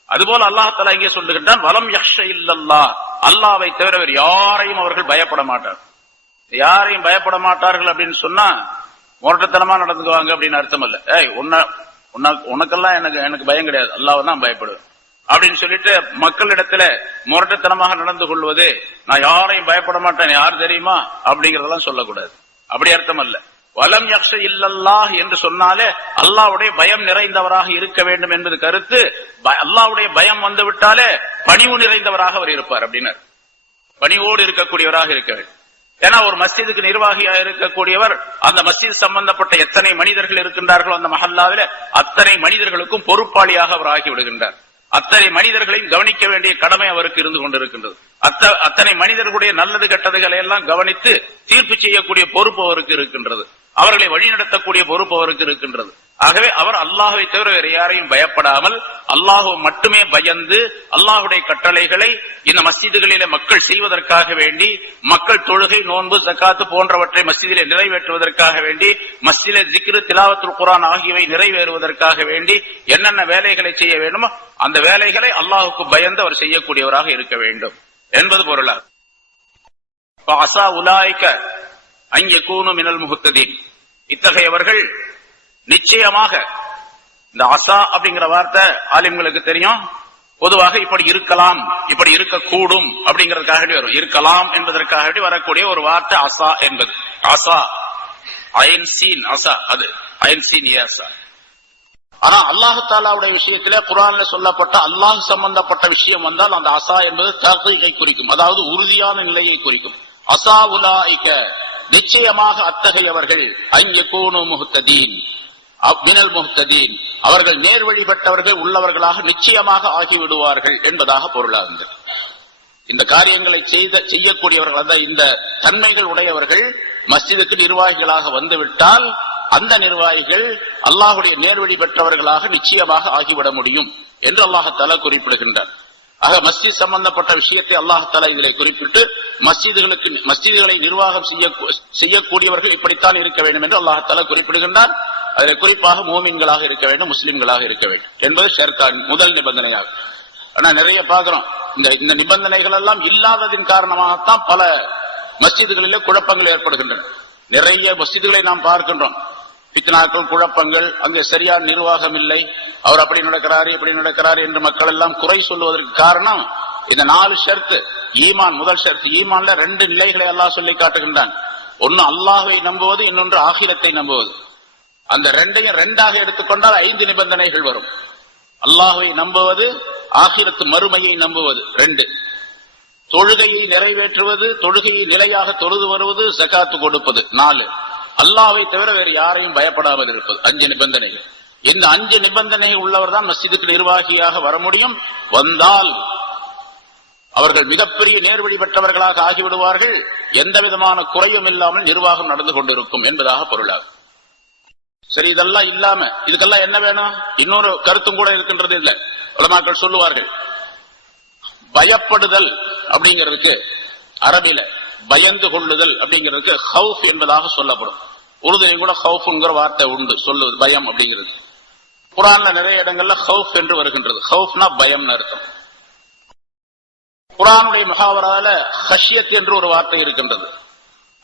அதுபோல அல்லாஹ் தஆலா இங்கே சொல்லுகின்றான், வலம் யக்ஷ இல்லல்லாஹ், அல்லாஹ்வை தவிர வேறு யாரையும் அவர்கள் பயப்பட மாட்டார்கள். யாரையும் பயப்பட மாட்டார்கள் அப்படின்னு சொன்னா முரட்டத்தனமா நடந்துக்குவாங்க அப்படின்னு அர்த்தம் இல்ல. உனக்கெல்லாம் எனக்கு பயம் கிடையாது, அல்லாஹ்வை தான் பயப்படுவேன் அப்படின்னு சொல்லிட்டு மக்களிடத்துல முரட்டத்தனமாக நடந்து கொள்வது, நான் யாரையும் பயப்பட மாட்டேன், யார் தெரியுமா அப்படிங்கறதெல்லாம் சொல்லக்கூடாது. அப்படி அர்த்தம் அல்ல. வலம் யக்ஷ இல்லல்லாஹ் என்று சொன்னாலே அல்லாஹ்வுடைய பயம் நிறைந்தவராக இருக்க வேண்டும் என்பது கருத்து. அல்லாஹ்வுடைய பயம் வந்து விட்டாலே பணிவு நிறைந்தவராக அவர் இருப்பார் அப்படின்னு, பணிவோடு இருக்கக்கூடியவராக இருக்க வேண்டும். ஏன்னா ஒரு மஸ்ஜிதுக்கு நிர்வாகியாக இருக்கக்கூடியவர் அந்த மஸ்ஜித் சம்பந்தப்பட்ட எத்தனை மனிதர்கள் இருக்கின்றார்களோ அந்த மஹல்லாவில அத்தனை மனிதர்களுக்கும் பொறுப்பாளியாக அவர் ஆகிவிடுகின்றார். அத்தனை மனிதர்களையும் கவனிக்க வேண்டிய கடமை அவருக்கு இருந்து கொண்டிருக்கின்றது. அத்தனை மனிதர்களுடைய நல்லது கெட்டதுகளை எல்லாம் கவனித்து தீர்ப்பு செய்யக்கூடிய பொறுப்பு அவருக்கு இருக்கின்றது. அவர்களை வழிநடத்தக்கூடிய பொறுப்பு அவருக்கு இருக்கின்றது. ஆகவே அவர் அல்லாஹ்வை தவிர வேறு யாரையும் பயப்படாமல் அல்லாஹ் மட்டுமே பயந்து அல்லாஹ்வுடைய கட்டளைகளை இந்த மஸ்ஜிதுகளிலே மக்கள் செய்வதற்காக வேண்டி, மக்கள் தொழுகை, நோன்பு, ஜகாத்து போன்றவற்றை மஸ்ஜிதிலே நிறைவேற்றுவதற்காக வேண்டி, மஸ்ஜிதிலே ஜிக்ரு, திலாவத்துல் குர்ஆன் ஆகியவை நிறைவேறுவதற்காக வேண்டி என்னென்ன வேலைகளை செய்ய வேண்டுமோ அந்த வேலைகளை அல்லாஹ்வுக்கு பயந்து அவர் செய்யக்கூடியவராக இருக்க வேண்டும் என்பது பொருளாகும். அஸா உலாயிக அன் யகூனு மினல் முஹ்ததீன், இத்தகையவர்கள் நிச்சயமாக, இந்த அஸா அப்படிங்கிற வார்த்தை ஆலிம்களுக்கு தெரியும், பொதுவாக இப்படி இருக்கலாம், இப்படி இருக்கக்கூடும் அப்படிங்கறதுக்காக வரும். இருக்கலாம் என்பதற்காக வரக்கூடிய ஒரு வார்த்தை அஸா என்பது. அஸா ஐன் சீன் அஸா, அது ஐன் சீன் அஸா. ஆனா அல்லாஹ் தஆலாவுடைய விஷயத்திலே குர்ஆன்ல சொல்லப்பட்ட அல்லாஹ் சம்பந்தப்பட்ட விஷயம் வந்தால் அந்த அஸா என்பது தஹ்கீகை குறிக்கும், அதாவது உறுதியான நிலையை குறிக்கும். அஸா உலாயிக, நிச்சயமாக அத்தகையவர்கள் அன் யகூனு முஹ்ததீன் மினல் முஹ்ததீன், அவர்கள் நேர்வழி பெற்றவர்கள் உள்ளவர்களாக நிச்சயமாக ஆகிவிடுவார்கள் என்பதாக பொருளாகுங்கள். இந்த காரியங்களை செய்யக்கூடியவர்கள், அந்த இந்த தன்மைகள் உடையவர்கள் மஸ்ஜிதுக்கு நிர்வாகிகளாக வந்துவிட்டால் அந்த நிர்வாகிகள் அல்லாஹ்வுடைய நேர்வழி பெற்றவர்களாக நிச்சயமாக ஆகிவிட முடியும் என்று அல்லாஹ் தஆலா குறிப்பிடுகின்றார். ஆக மஸ்ஜித் சம்பந்தப்பட்ட விஷயத்தை அல்லாஹ் தஆலா இதிலே குறிப்பிட்டு மஸ்ஜிதுகளை நிர்வாகம் செய்யக்கூடியவர்கள் இப்படித்தான் இருக்க வேண்டும் என்று அல்லாஹ் தஆலா குறிப்பிடுகின்றார். அதில் குறிப்பாக மூமின்களாக இருக்க வேண்டும், முஸ்லிம்களாக இருக்க வேண்டும் என்பது ஷர்தான் முதல் நிபந்தனையாகும். ஆனா நிறைய பாக்குறோம், இந்த நிபந்தனைகள் எல்லாம் இல்லாததின் காரணமாகத்தான் பல மஸ்ஜிதுகளிலே குழப்பங்கள் ஏற்படுகின்றன. நிறைய மஸ்ஜிதுகளை நாம் பார்க்கின்றோம், பித்னாக்கள், குழப்பங்கள், அங்கே சரியான நிர்வாகம் இல்லை, அவர் அப்படி நடக்கிறாரு இப்படி நடக்கிறாரு என்று மக்கள் எல்லாம் குறை சொல்லுவதற்கு காரணம் இந்த 4 ஷர்த்து. ஈமான் முதல் ஷர்த்து. ஈமான்ல 2 நிலைகளை அல்லாஹ் சொல்லி காட்டுகின்றான். ஒன்னு அல்லாஹ்வை நம்புவது, இன்னொன்று ஆகிரத்தை நம்புவது. அந்த 2ஐயும் 2ஆக எடுத்துக்கொண்டால் 5 நிபந்தனைகள் வரும். அல்லாஹ்வை நம்புவது, ஆகிரத்து மறுமையை நம்புவது 2. தொழுகையை நிறைவேற்றுவது, தொழுகையை நிலையாக தொழுது வருவது, ஜகாத்து கொடுப்பது 4. அல்லாஹ்வை தவிர வேறு யாரையும் பயப்படாமல் இருப்பது 5 நிபந்தனைகள். இந்த 5 நிபந்தனைகள் உள்ளவர் தான் மஸ்ஜிதுக்கு நிர்வாகியாக வர முடியும். வந்தால் அவர்கள் மிகப்பெரிய நேர்வழி பெற்றவர்களாக ஆகிவிடுவார்கள். எந்த விதமான குறையும் இல்லாமல் நிர்வாகம் நடந்து கொண்டிருக்கும் என்பதாக பொருளாகும். சரி, இதெல்லாம் இல்லாம இதுக்கெல்லாம் என்ன வேணும்? இன்னொரு கருத்தும் கூட இருக்கின்றது. இல்ல, உலமாக்கள் சொல்லுவார்கள், பயப்படுதல் அப்படிங்கிறதுக்கு அரபில பயந்து கொள்ளுதல் அப்படிங்கிறதுக்கு ஹவுஃப் என்பதாக சொல்லப்படும். உருதுலையும் கூட ஹவுஃப்ங்கிற வார்த்தை உண்டு, சொல்லுவது பயம் அப்படிங்கிறது. குர்ஆன்ல நிறைய இடங்கள்ல ஹவுஃப் என்று வருகின்றது. ஹவுஃப்னா பயம்னு அர்த்தம். குர்ஆனுடைய முஹாவரால ஹஷ்யத் என்று ஒரு வார்த்தை இருக்கின்றது,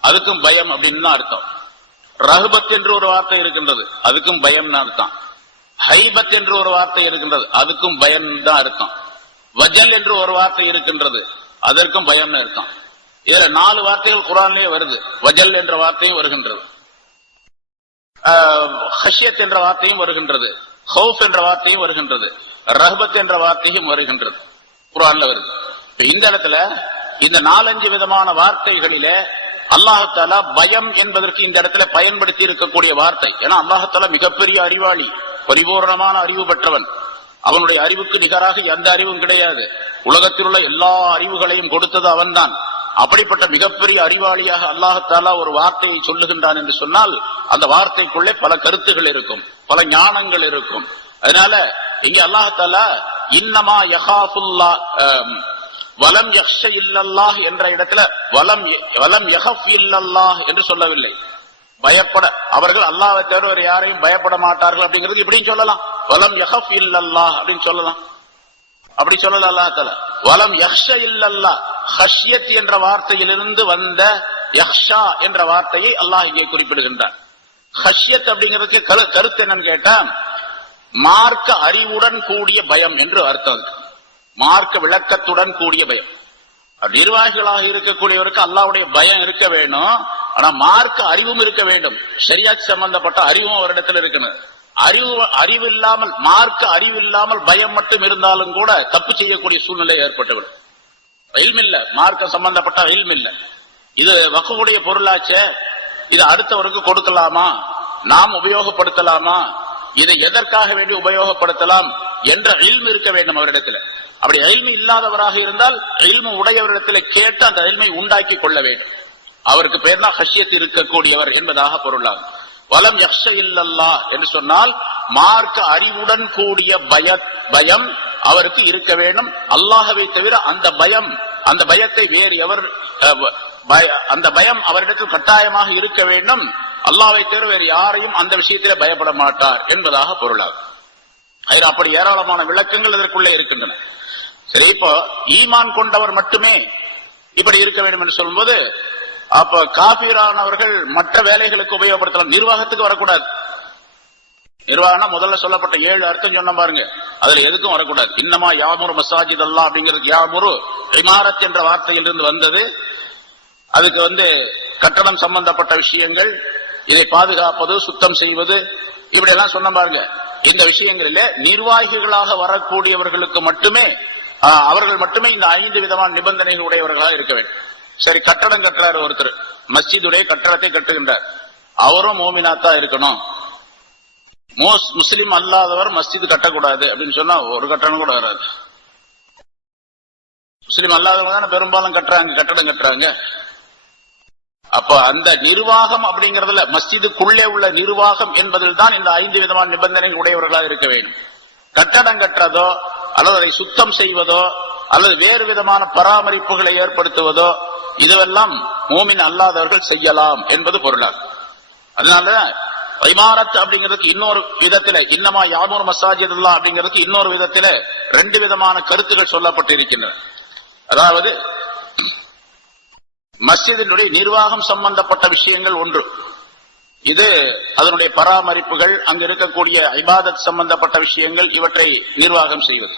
அதுக்கும் பயம் அப்படின்னு தான் அர்த்தம். ரஹ்பத் என்று ஒரு வார்த்தை இருக்கின்றது, அதுக்கும் பயம்னு அர்த்தம். ஹைபத் என்று ஒரு வார்த்தை இருக்கின்றது, அதுக்கும் பயம் தான் அர்த்தம். வஜல் என்று ஒரு வார்த்தை இருக்கின்றது, அதற்கும் பயம்னு அர்த்தம். இதுல 4 வார்த்தைகள் குர்ஆனிலே வருது. வஜல் என்ற வார்த்தையும் வருகின்றது, ஹஷ்யத் என்ற வார்த்தையும் வருகின்றது, ஹவுஃப் என்ற வார்த்தையும் வருகின்றது, ரஹ்பத் என்ற வார்த்தையும் வருகின்றது, குர்ஆன்ல வருது. இந்த இடத்துல இந்த 4-5 விதமான வார்த்தைகளிலே அல்லாஹ் தஆலா பயம் என்பதற்கு இந்த இடத்துல பயன்படுத்தி இருக்கக்கூடிய வார்த்தை. ஏன்னா அல்லாஹ் தஆலா மிகப்பெரிய அறிவாளி, பரிபூர்ணமான அறிவு பெற்றவன். அவனுடைய அறிவுக்கு நிகராக எந்த அறிவும் கிடையாது. உலகத்தில் உள்ள எல்லா அறிவுகளையும் கொடுத்தது அவன்தான். அப்படிப்பட்ட மிகப்பெரிய அறிவாளியாக அல்லாஹ் தஆலா ஒரு வார்த்தையை சொல்லுகின்றான் என்று சொன்னால் அந்த வார்த்தைக்குள்ளே பல கருத்துகள் இருக்கும், பல ஞானங்கள் இருக்கும். அதனால இங்க அல்லாஹ் தஆலா இன்னமா யஹாஃபுல்லாஹ் வலம் யக்ஷ இல்லல்லாஹ் என்ற இடத்துல வலம் யஹஃப் இல்லல்லாஹ் என்று சொல்லவில்லை. பயப்பட அவர்கள் அல்லாஹ்வை தவிர வேறு யாரையும் பயப்பட மாட்டார்கள் அப்படிங்கிறது இப்படின்னு சொல்லலாம். வலம் யஹஃப் இல்லல்லாஹ் அப்படின்னு சொல்லலாம். அப்படி சொல்லல அல்லாஹ் தஆலா. வலம் யக்ஷ இல்லல்லாஹ், ஹஷ்யத் என்ற வார்த்தையிலிருந்து வந்த யக்ஷா என்ற வார்த்தையை அல்லாஹ் இங்கே குறிப்பிடுகின்றார். ஹஷ்யத் அப்படிங்கிறதுக்கு கருத்து என்னன்னு கேட்டா, மார்க்க அறிவுடன் கூடிய பயம் என்று அர்த்தம். மார்க்க விளக்கத்துடன் கூடிய பயம். நிர்வாகிகளாக இருக்கக்கூடியவருக்கு அல்லாஹ்வுடைய பயம் இருக்க வேணும். ஆனா மார்க்க அறிவும் இருக்க வேண்டும். ஷரியத் சம்பந்தப்பட்ட அறிவும் அவரிடத்தில் இருக்கணும். அறிவு இல்லாமல், மார்க்க அறிவு இல்லாமல் பயம் மட்டும் இருந்தாலும் கூட தப்பு செய்யக்கூடிய சூழ்நிலை ஏற்பட்டுவிடும். இல்ம் இல்ல, மார்க்க சம்பந்தப்பட்ட இல்ம் இல்ல. இது வக்ஃபுடைய பொருளாச்சே, இது அடுத்தவருக்கு கொடுக்கலாமா, நாம் உபயோகப்படுத்தலாமா, இதை எதற்காக வேண்டி உபயோகப்படுத்தலாம் என்ற இல்ம் இருக்க வேண்டும் அவரிடத்துல. அப்படி இல்மு இல்லாதவராக இருந்தால் இல்மு உடையவரிடத்தில் கேட்டு அந்த இல்மை உண்டாக்கி கொள்ள வேண்டும். அவருக்கு பேர் தான் ஹஷ்யத் இருக்கக்கூடியவர் என்பதாக பொருளாகும். வலம் யக்ஷ இல்லல்லாஹ் என்று சொன்னால் மார்க்க அறிவுடன் கூடிய பயம் அவருக்கு இருக்க வேண்டும். அல்லாஹ்வை தவிர அந்த பயத்தை வேறு எவர், அந்த பயம் அவரிடத்தில் கட்டாயமாக இருக்க வேண்டும். அல்லாஹ்வை தவிர வேறு யாரையும் அந்த விஷயத்திலே பயப்பட மாட்டார் என்பதாக பொருளாகும். அப்படி ஏராளமான விளக்கங்கள் இதற்குள்ளே இருக்கின்றன. சரி, இப்போ ஈமான் கொண்டவர் மட்டுமே இப்படி இருக்க வேண்டும் என்று சொல்லும்போது, அப்ப காஃபிரானவர்கள் மற்ற வேலைகளுக்கு உபயோகப்படுத்தலாம், நிர்வாகத்துக்கு வரக்கூடாது. நிர்வாகம் முதல்ல சொல்லப்பட்ட 7 அர்த்தம் சொன்ன பாருங்க, அதுல எதுக்கும் வரக்கூடாது. இன்னமா யாமுரு மசாஜித் அல்லாஹ் அப்படிங்கிறது யாமுரு இமாரத் என்ற வார்த்தையிலிருந்து வந்தது. அதுக்கு கட்டடம் சம்பந்தப்பட்ட விஷயங்கள், இதை பாதுகாப்பது, சுத்தம் செய்வது, இப்படி எல்லாம் சொன்ன பாருங்க. இந்த விஷயங்களிலே நிர்வாகிகளாக வரக்கூடியவர்களுக்கு மட்டுமே, அவர்கள் மட்டுமே இந்த 5 விதமான நிபந்தனைகள் உடையவர்களாக இருக்க வேண்டும். சரி, கட்டடம் கட்டுறாரு ஒருத்தர், மஸ்ஜிதுடைய கட்டடத்தை கட்டுகின்றார், அவரும் மோமினாத்தா இருக்கணும். முஸ்லிம் அல்லாதவர் மஸ்ஜிது கட்டக்கூடாது அப்படின்னு சொன்னா ஒரு கட்டணம் கூட வராது. முஸ்லிம் அல்லாதவங்க தானே பெரும்பாலும் கட்டடம் கட்டுறாங்க. அப்ப அந்த நிர்வாகம் அப்படிங்கறதுல, மஸ்ஜிதுக்குள்ளே உள்ள நிர்வாகம் என்பதில் தான் இந்த 5 விதமான நிபந்தனைகள் உடையவர்களாக இருக்க வேண்டும். கட்டடம் கட்டுறதோ அல்லது அதை சுத்தம் செய்வதோ அல்லது வேறு விதமான பராமரிப்புகளை ஏற்படுத்துவதோ இதுவெல்லாம் மூமின் அல்லாதவர்கள் செய்யலாம் என்பது பொருளாகும். அதனால இமாரத் அப்படிங்கிறதுக்கு இன்னொரு விதத்தில, இன்னமா யாமூர் மசாஜிதுல்லாஹ் அப்படிங்கிறதுக்கு இன்னொரு விதத்தில ரெண்டு விதமான கருத்துகள் சொல்லப்பட்டிருக்கின்றன. அதாவது மஸ்ஜிதினுடைய நிர்வாகம் சம்பந்தப்பட்ட விஷயங்கள் ஒன்று, இது அதனுடைய பராமரிப்புகள், அங்கு இருக்கக்கூடிய இபாதத் சம்பந்தப்பட்ட விஷயங்கள், இவற்றை நிர்வாகம் செய்வது.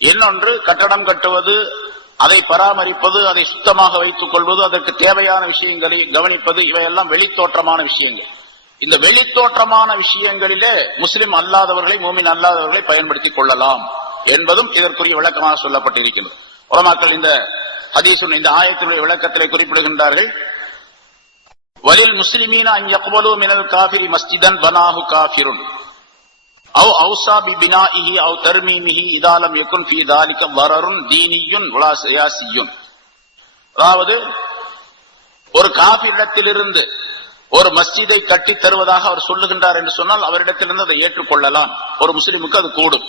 இன்னொன்று கட்டடம் கட்டுவது, அதை பராமரிப்பது, அதை சுத்தமாக வைத்துக் கொள்வது, அதற்கு தேவையான விஷயங்களை கவனிப்பது, இவையெல்லாம் வெளித்தோற்றமான விஷயங்கள். இந்த வெளித்தோற்றமான விஷயங்களிலே முஸ்லிம் அல்லாதவர்களை, மூமின் அல்லாதவர்களை பயன்படுத்திக் கொள்ளலாம் என்பதும் இதற்குரிய விளக்கமாக சொல்லப்பட்டிருக்கிறது. உலமாக்கள் இந்த ஹதீஸுன் இந்த ஆயத்தினுடைய விளக்கத்திலே குறிப்பிடுகின்றார்கள், வலில் முஸ்லிமீன அன் யக்பலு மினல் காஃபிரி மஸ்ஜிதன் பனாஹு காஃபிருன் அவ் அவ்ஸா பிபினாஇஹி அவ் தர்மீமிஹி இதா லம் யகுன் ஃபீ தாலிக வரருன் தீனியுன் வலா சியாசியுன். அதாவது ஒரு காஃபிரிடத்திலிருந்து ஒரு மஸ்ஜிதை கட்டி தருவதாக அவர் சொல்லுகின்றார் என்று சொன்னால் அவரிடத்திலிருந்து அதை ஏற்றுக்கொள்ளலாம். ஒரு முஸ்லிமுக்கு அது கூடும்.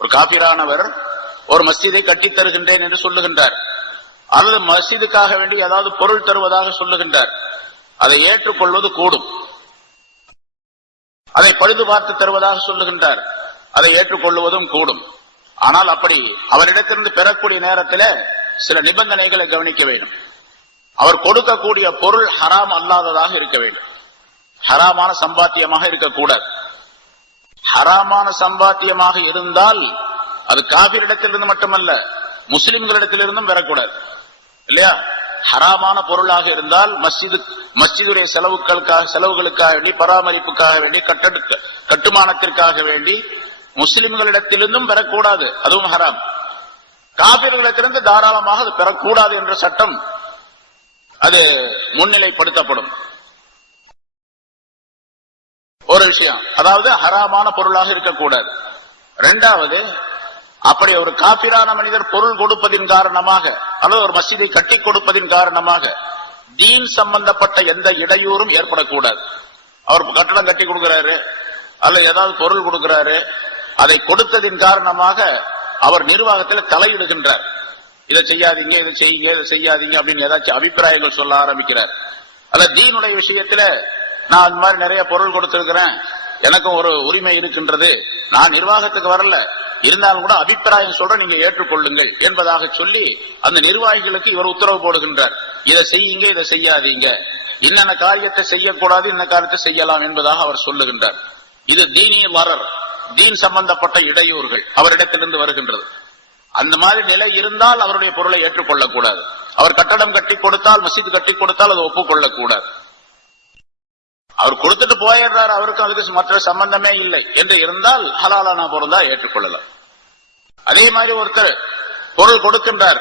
ஒரு காஃபிரானவர் ஒரு மஸ்ஜிதை கட்டி தருகின்றேன் என்று சொல்லுகின்றார், அல்லது மஸ்ஜிதுக்காக வேண்டி ஏதாவது பொருள் தருவதாக சொல்லுகின்றார், அதை ஏற்றுக்கொள்வது கூடும். அதை பழுது பார்த்து தருவதாக சொல்லுகின்றார், அதை ஏற்றுக்கொள்வதும் கூடும். ஆனால் அப்படி அவரிடத்திலிருந்து பெறக்கூடிய நேரத்தில் சில நிபந்தனைகளை கவனிக்க வேண்டும். அவர் கொடுக்கக்கூடிய பொருள் ஹராம் அல்லாததாக இருக்க வேண்டும். ஹராமான சம்பாத்தியமாக இருக்கக்கூடாது. ஹராமான சம்பாத்தியமாக இருந்தால் அது காபிரிடத்திலிருந்து மட்டுமல்ல, முஸ்லிம்களிடத்திலிருந்தும் பெறக்கூடாது, இல்லையா? ஹராமான பொருளாக இருந்தால் மஸ்ஜிதுடைய செலவுகளுக்காக வேண்டி, பராமரிப்புக்காக வேண்டி, கட்டுமானத்திற்காக வேண்டி முஸ்லிம்களிடத்திலிருந்தும் பெறக்கூடாது, அதுவும் ஹராம். காபிர்களிடத்திலிருந்து தாராளமாக அது பெறக்கூடாது என்ற சட்டம் அது முன்னிலைப்படுத்தப்படும். ஒரு விஷயம், அதாவது ஹராமான பொருளாக இருக்கக்கூடாது. இரண்டாவது, அப்படி ஒரு காபிரான மனிதர் பொருள் கொடுப்பதின் காரணமாக அல்லது ஒரு மஸ்ஜிதை கட்டி கொடுப்பதின் காரணமாக தீன் சம்பந்தப்பட்ட எந்த இடையூறும் ஏற்படக்கூடாது. அவர் கட்டடம் கட்டி கொடுக்கிறாரு அல்லது ஏதாவது பொருள் கொடுக்கிறாரு, அதை கொடுத்ததின் காரணமாக அவர் நிர்வாகத்தில் தலையிடுகின்றார். இதை செய்யாதீங்க, இதை செய்யுங்க, இதை செய்யாதீங்க அப்படின்னு ஏதாச்சும் அபிப்பிராயங்கள் சொல்ல ஆரம்பிக்கிறார். அல்ல தீனுடைய விஷயத்துல நான் அந்த மாதிரி நிறைய பொருள் கொடுத்திருக்கிறேன், எனக்கும் ஒரு உரிமை இருக்கின்றது, நான் நிர்வாகத்துக்கு வரல, இருந்தாலும் கூட அபிப்பிராயம் சொல்ற, நீங்க ஏற்றுக்கொள்ளுங்கள் என்பதாக சொல்லி அந்த நிர்வாகிகளுக்கு இவர் உத்தரவு போடுகின்றார். இதை செய்யுங்க, இதை செய்யாதீங்க, இன்னென்ன காரியத்தை செய்யக்கூடாது, இன்ன காரியத்தை செய்யலாம் என்பதாக அவர் சொல்லுகின்றார். இது தீனிய வரர், தீன் சம்பந்தப்பட்ட இடையூறுகள் அவரிடத்திலிருந்து வருகின்றது. அந்த மாதிரி நிலை இருந்தால் அவருடைய பொருளை ஏற்றுக்கொள்ளக்கூடாது. அவர் கட்டடம் கட்டி கொடுத்தால், மசீது கட்டி கொடுத்தால் அது ஒப்புக்கொள்ளக்கூடாது. அவர் கொடுத்துட்டு போயிடுறாரு, அவருக்கு அதுக்கு மற்ற சம்பந்தமே இல்லை என்று இருந்தால் ஹலாலான பொருள் தான் ஏற்றுக்கொள்ளலாம். அதே மாதிரி ஒருத்தர் பொருள் கொடுக்கின்றார்,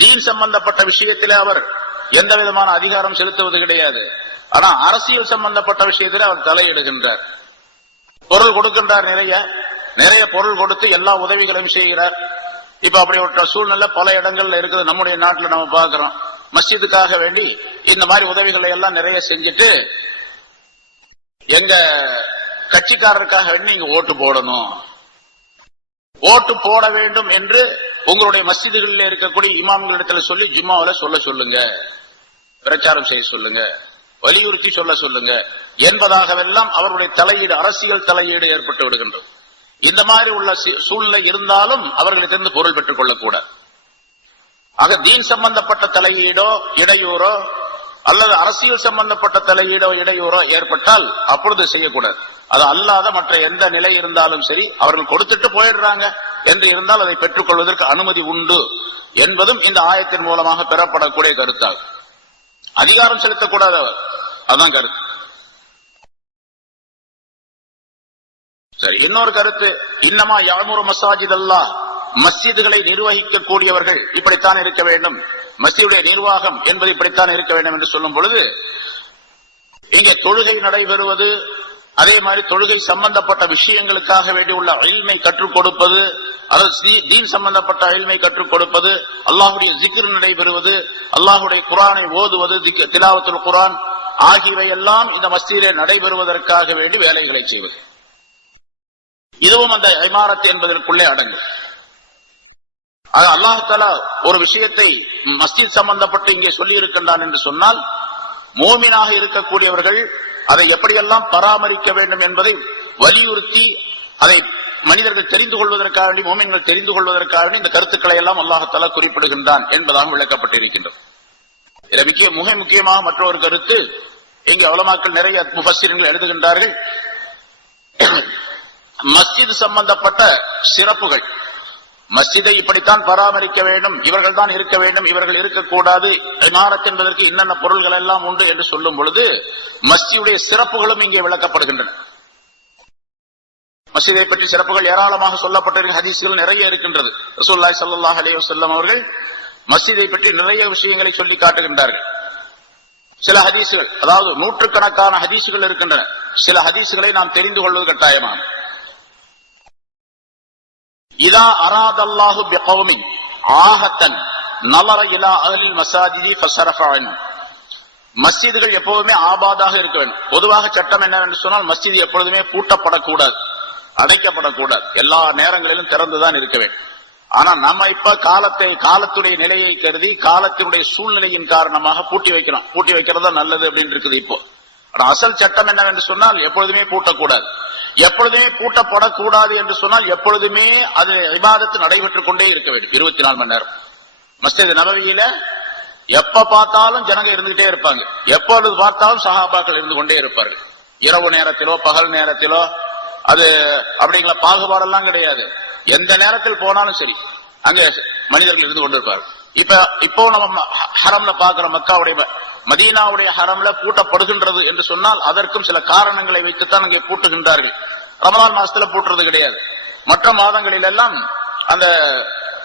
தீன் சம்பந்தப்பட்ட விஷயத்திலே அவர் எந்த விதமான அதிகாரம் செலுத்துவது கிடையாது, ஆனா அரசியல் சம்பந்தப்பட்ட விஷயத்திலே அவர் தலையிடுகின்றார். பொருள் கொடுக்கின்றார், நிறைய பொருள் கொடுத்து எல்லா உதவிகளையும் செய்கிறார். இப்ப அப்படி ஒரு சூழ்நிலை பல இடங்கள்ல இருக்குது, நம்முடைய நாட்டில் நம்ம பார்க்கிறோம். மஸ்ஜிதுக்காக வேண்டி இந்த மாதிரி உதவிகளை எல்லாம் நிறைய செஞ்சுட்டு எங்க கட்சிக்காரருக்காக வேண்டி நீங்க ஓட்டு போடணும், ஓட்டு போட வேண்டும் என்று உங்களுடைய மஸ்ஜிதுகளில் இருக்கக்கூடிய இமாம்களிடத்தில் சொல்லி ஜும்மாவில் சொல்ல சொல்லுங்க, பிரச்சாரம் செய்ய சொல்லுங்க, வலியுறுத்தி சொல்ல சொல்லுங்க என்பதாகவெல்லாம் அவருடைய தலையீடு, அரசியல் தலையீடு ஏற்பட்டு விடுகின்றது. இந்த மாதிரி உள்ள சூழ்நிலை இருந்தாலும் அவர்களிடத்திலிருந்து பொருள் பெற்றுக் கொள்ளக்கூடாது. ஆக தீன் சம்பந்தப்பட்ட தலையீடோ இடையூறோ அல்லது அரசியல் சம்பந்தப்பட்ட தலையீடோ இடையூறோ ஏற்பட்டால் அப்பொழுது செய்யக்கூடாது. அது அல்லாத மற்ற எந்த நிலை இருந்தாலும் சரி, அவர்கள் கொடுத்துட்டு போயிடுறாங்க என்று இருந்தால் அதை பெற்றுக் கொள்வதற்கு அனுமதி உண்டு என்பதும் இந்த ஆயத்தின் மூலமாக பெறப்படக்கூடிய கருத்தாகும். அதிகாரம் செலுத்தக்கூடாது அவர், அதான் கருத்து. சரி, இன்னொரு கருத்து, இன்னமா யாமுரு மசாஜித் அல்லாஹ், மஸ்ஜிதுகளை நிர்வகிக்கக்கூடியவர்கள் இப்படித்தான் இருக்க வேண்டும், மஸ்ஜிதுடைய நிர்வாகம் என்பது இப்படித்தான் இருக்க வேண்டும் என்று சொல்லும் பொழுது, இங்கே தொழுகை நடைபெறுவது, அதே மாதிரி தொழுகை சம்பந்தப்பட்ட விஷயங்களுக்காக வேண்டியுள்ள இல்மை கற்றுக் கொடுப்பது, அல்லது தீன் சம்பந்தப்பட்ட இல்மை கற்றுக் கொடுப்பது, அல்லாஹுடைய ஜிக்ர் நடைபெறுவது, அல்லாஹுடைய குர்ஆனை ஓதுவது, திலாவத்துல் குர்ஆன் ஆகியவை எல்லாம் இந்த மஸ்ஜிதிலே நடைபெறுவதற்காக வேண்டி வேலைகளை செய்வது, இதுவும் அந்த இமாரத் என்பதற்குள்ளே அடங்கும். அல்லாஹ் தஆலா ஒரு விஷயத்தை மஸ்ஜித் சம்பந்தப்பட்டு இங்கே சொல்லி இருக்கின்றான் என்று சொன்னால், மோமினாக இருக்கக்கூடியவர்கள் அதை எப்படியெல்லாம் பராமரிக்க வேண்டும் என்பதை வலியுறுத்தி, அதை மனிதர்கள் தெரிந்து கொள்வதற்காக, மோமின்கள் தெரிந்து கொள்வதற்காக இந்த கருத்துக்களை எல்லாம் அல்லாஹ் தஆலா குறிப்பிடுகின்றான் என்பதாக விளக்கப்பட்டிருக்கின்றது. மிக முக்கியமாக மற்றொரு கருத்து, இங்கு உலமாக்கள் நிறைய முஃபஸ்ஸிரீன்கள் எழுதுகின்றார்கள், மஸ்ஜித் சம்பந்தப்பட்ட சிறப்புகள், மஸ்ஜிதை இப்படித்தான் பராமரிக்க வேண்டும், இவர்கள் தான் இருக்க வேண்டும், இவர்கள் இருக்கக்கூடாது, இமாரத் என்பதற்கு என்னென்ன பொருள்கள் எல்லாம் உண்டு என்று சொல்லும் பொழுது மஸ்ஜிதுடைய சிறப்புகளும் இங்கே விளக்கப்படுகின்றன. மஸ்ஜிதை பற்றி சிறப்புகள் ஏராளமாக சொல்லப்பட்டிருக்கிற ஹதீஸ்கள் நிறைய இருக்கின்றது. ரசூலுல்லாஹி ஸல்லல்லாஹு அலைஹி வஸல்லம் அவர்கள் மஸ்ஜிதை பற்றி நிறைய விஷயங்களை சொல்லி காட்டுகின்றார்கள். சில ஹதீசுகள், அதாவது நூற்றுக்கணக்கான ஹதீசுகள் இருக்கின்றன. சில ஹதீசுகளை நாம் தெரிந்து கொள்வது கட்டாயமான. இதா அராதல்லாஹு பிகௌமின் ஆஹத்தன் நலர இலா அஹ்லில் மஸாஜிதி ஃபஸரஃப அன்ஹும். மஸ்ஜிதுகள் எப்போதுமே ஆபாதாக இருக்க வேண்டும். பொதுவாக சட்டம் என்னவென்று சொன்னால், மஸ்ஜித் எப்பொழுதுமே பூட்டப்படக்கூடாது, அடைக்கப்படக்கூடாது, எல்லா நேரங்களிலும் திறந்துதான் இருக்க வேண்டும். ஆனா நம்ம இப்ப காலத்துடைய நிலையை கருதி, காலத்தினுடைய சூழ்நிலையின் காரணமாக பூட்டி வைக்கிறோம். பூட்டி வைக்கிறதா நல்லது அப்படின்னு இருக்குது இப்போ. ஆனா அசல் சட்டம் என்னவென்று சொன்னால், எப்பொழுதுமே பூட்டக்கூடாது. எப்பொழுதுமே பூட்டப்படக்கூடாது என்று சொன்னால், எப்பொழுதுமே அது இபாதத்து நடைபெற்றுக் கொண்டே இருக்க வேண்டும், 24 மணி நேரம். மஸ்ஜித் நபவியில எப்ப பார்த்தாலும் ஜனங்க இருந்துகிட்டே இருப்பாங்க, எப்பொழுது பார்த்தாலும் சஹாபாக்கள் இருந்து கொண்டே இருப்பார்கள். இரவு நேரத்திலோ பகல் நேரத்திலோ அது அப்படிங்கிற பாகுபாடெல்லாம் கிடையாது. எந்த நேரத்தில் போனாலும் சரி அங்க மனிதர்கள் இருந்து கொண்டிருப்பார்கள். இப்போ நம்ம ஹரம்ல பாக்குற மக்காவுடைய மதீனாவுடைய ஹரம்ல பூட்டப்படுகின்றது என்று சொன்னால், அதற்கும் சில காரணங்களை வைத்துத்தான் அங்கே பூட்டுகின்றார்கள். ரமலான் மாசத்துல பூட்டுறது கிடையாது. மற்ற மாதங்களில் எல்லாம் அந்த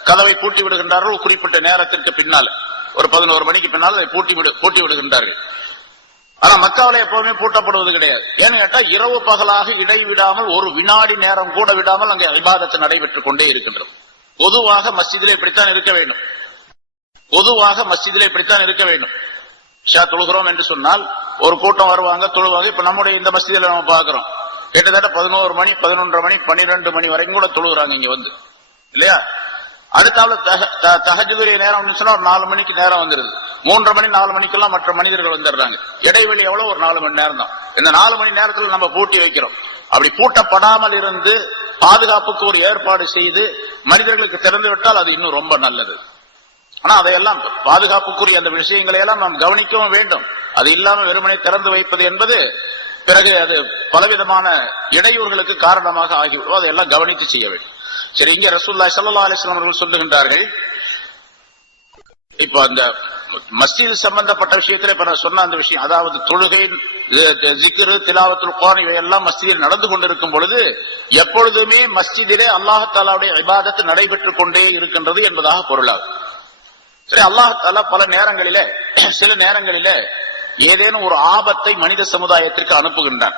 கதவை பூட்டி விடுகின்றார்கள். குறிப்பிட்ட நேரத்திற்கு பின்னால, ஒரு 11 மணிக்கு பின்னால் அதை பூட்டி விடுகின்றார்கள். ஆனா மக்காவில எப்பவுமே பூட்டப்படுவது கிடையாது. ஏன்னு கேட்டா, இரவு பகலாக இடைவிடாமல் ஒரு வினாடி நேரம் கூட விடாமல் அங்கே இபாதத்து நடைபெற்றுக் கொண்டே இருக்கின்றது. பொதுவாக மஸ்ஜிதிலே இப்படித்தான் இருக்க வேண்டும். பொதுவாக மஸ்ஜிதிலே இப்படித்தான் இருக்க வேண்டும். இஷா தொழுகிறோம் என்று சொன்னால் ஒரு கூட்டம் வருவாங்க, தொழுவாங்க. இப்ப நம்முடைய இந்த மஸ்ஜிதில நம்ம பாக்குறோம், கிட்டத்தட்ட 11 மணி 11:30 மணி 12 மணி வரைக்கும் கூட தொழுகிறாங்க இங்க வந்து, இல்லையா? அடுத்தால தஹஜ்ஜுடைய நேரம் சொன்னா ஒரு 4 மணிக்கு நேரம் வந்துருது. 3:30 மணி 4 மணிக்கெல்லாம் மற்ற மனிதர்கள் வந்துடுறாங்க. இடைவெளி எவ்வளவு? ஒரு 4 மணி நேரம் தான். இந்த 4 மணி நேரத்தில் நம்ம பூட்டி வைக்கிறோம். அப்படி பூட்டப்படாமல் இருந்து பாதுகாப்புக்கு ஒரு ஏற்பாடு செய்து மனிதர்களுக்கு திறந்து விட்டால் அது இன்னும் ரொம்ப நல்லது. ஆனா அதையெல்லாம் பாதுகாப்புக்குரிய அந்த விஷயங்களை எல்லாம் நாம் கவனிக்கவும் வேண்டும். அது இல்லாமல் வெறுமனை திறந்து வைப்பது என்பது பிறகு அது பலவிதமான இடையூறுகளுக்கு காரணமாக ஆகிவிடும். அதையெல்லாம் கவனித்து செய்ய வேண்டும். சரி, இங்க ரசூலுல்லாஹி ஸல்லல்லாஹு அலைஹி வஸல்லம் அவர்கள் சொல்லுகின்றார்கள், இப்ப அந்த மஸ்ஜித் சம்பந்தப்பட்ட விஷயத்துல இப்ப நான் சொன்ன அந்த விஷயம், அதாவது தொழுகை, ஜிக்ரு, திலாவத்துல் குர்ஆன் இவையெல்லாம் மஸ்ஜிதில் நடந்து கொண்டிருக்கும் பொழுது எப்பொழுதுமே மஸ்ஜிதிலே அல்லாஹ் தஆலாவுடைய இபாதத்து நடைபெற்றுக் கொண்டே இருக்கின்றது என்பதாக பொருளாகும். சரி, அல்லாஹ் தஆலா பல நேரங்களிலே, சில நேரங்களிலே ஏதேனும் ஒரு ஆபத்தை மனித சமுதாயத்திற்கு அனுப்புகின்றான்.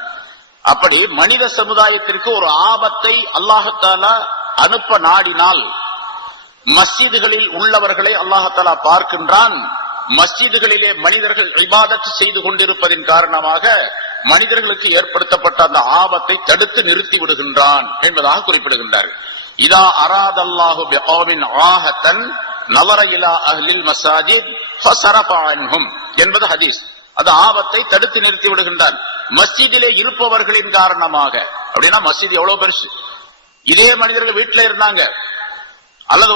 அப்படி மனித சமுதாயத்திற்கு ஒரு ஆபத்தை அல்லாஹ் தஆலா அனுப்ப நாடினால் மஸ்ஜிதுகளில் உள்ளவர்களை அல்லாஹ் தஆலா பார்க்கின்றான். மஸ்ஜிதுகளிலே மனிதர்கள் இபாதத் செய்து கொண்டிருப்பதின் காரணமாக மனிதர்களுக்கு ஏற்படுத்தப்பட்ட அந்த ஆபத்தை தடுத்து நிறுத்தி விடுகின்றான் என்பதாக குறிப்பிடுகின்றார்கள். இதா அராதல்லாஹு பிகௌமின் ஆஹத்தன் நலர இலா அஹ்லில் மஸாஜித் ஃபஸரஃப அன்ஹும் என்பது ஹதீஸ். அது ஆபத்தை தடுத்து நிறுத்தி விடுகின்றான் மஸ்ஜிதிலே இருப்பவர்களின் காரணமாக. அப்படின்னா மஸ்ஜித் எவ்வளவு பெருசு. இதே மனிதர்கள் வீட்டில இருந்தாங்க, அல்லது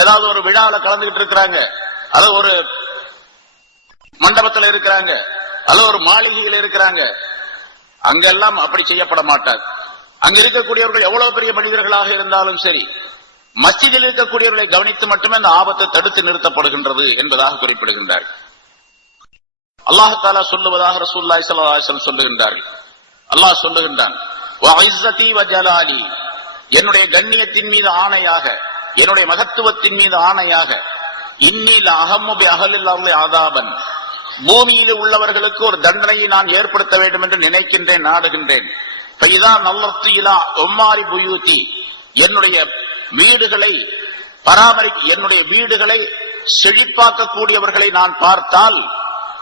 ஏதாவது ஒரு விழாவில் கலந்துகிட்டு இருக்கிறாங்க, அல்லது ஒரு மண்டபத்தில் இருக்கிறாங்க, அல்லது ஒரு மாளிகையில் இருக்கிறாங்க, அங்கெல்லாம் அப்படி செய்யப்பட மாட்டார். அங்க இருக்கக்கூடியவர்கள் எவ்வளவு பெரிய மனிதர்களாக இருந்தாலும் சரி, மஸ்ஜிதில் இருக்கக்கூடியவர்களை கவனித்து மட்டுமே அந்த ஆபத்தை தடுத்து நிறுத்தப்படுகின்றது என்பதாக குறிப்பிடுகின்றார்கள். அல்லாஹ் தஆலா சொல்லுவதாக ரசூலுல்லாஹி ஸல்லல்லாஹு அலைஹி வஸல்லம் சொல்லுகின்றார்கள். அல்லாஹ் சொல்லுகின்றான், வ இஸ்ஸதி வ ஜலாலி, என்னுடைய கண்ணியத்தின் மீது ஆணையாக, என்னுடைய மகத்துவத்தின் மீது ஆணையாக, இன்னி லஅஹம்மு பி அஹ்லில் அர்லி அஸாபன், பூமியில் உள்ளவர்களுக்கு ஒரு தண்டனையை நான் ஏற்படுத்த வேண்டும் என்று நினைக்கின்றேன், நாடுகின்றேன். ஃபைதா நல்லத்து இலா உம்மாரி புயூதி, என்னுடைய வீடுகளை என்னுடைய வீடுகளை செழிப்பாக்கக்கூடியவர்களை நான் பார்த்தால்,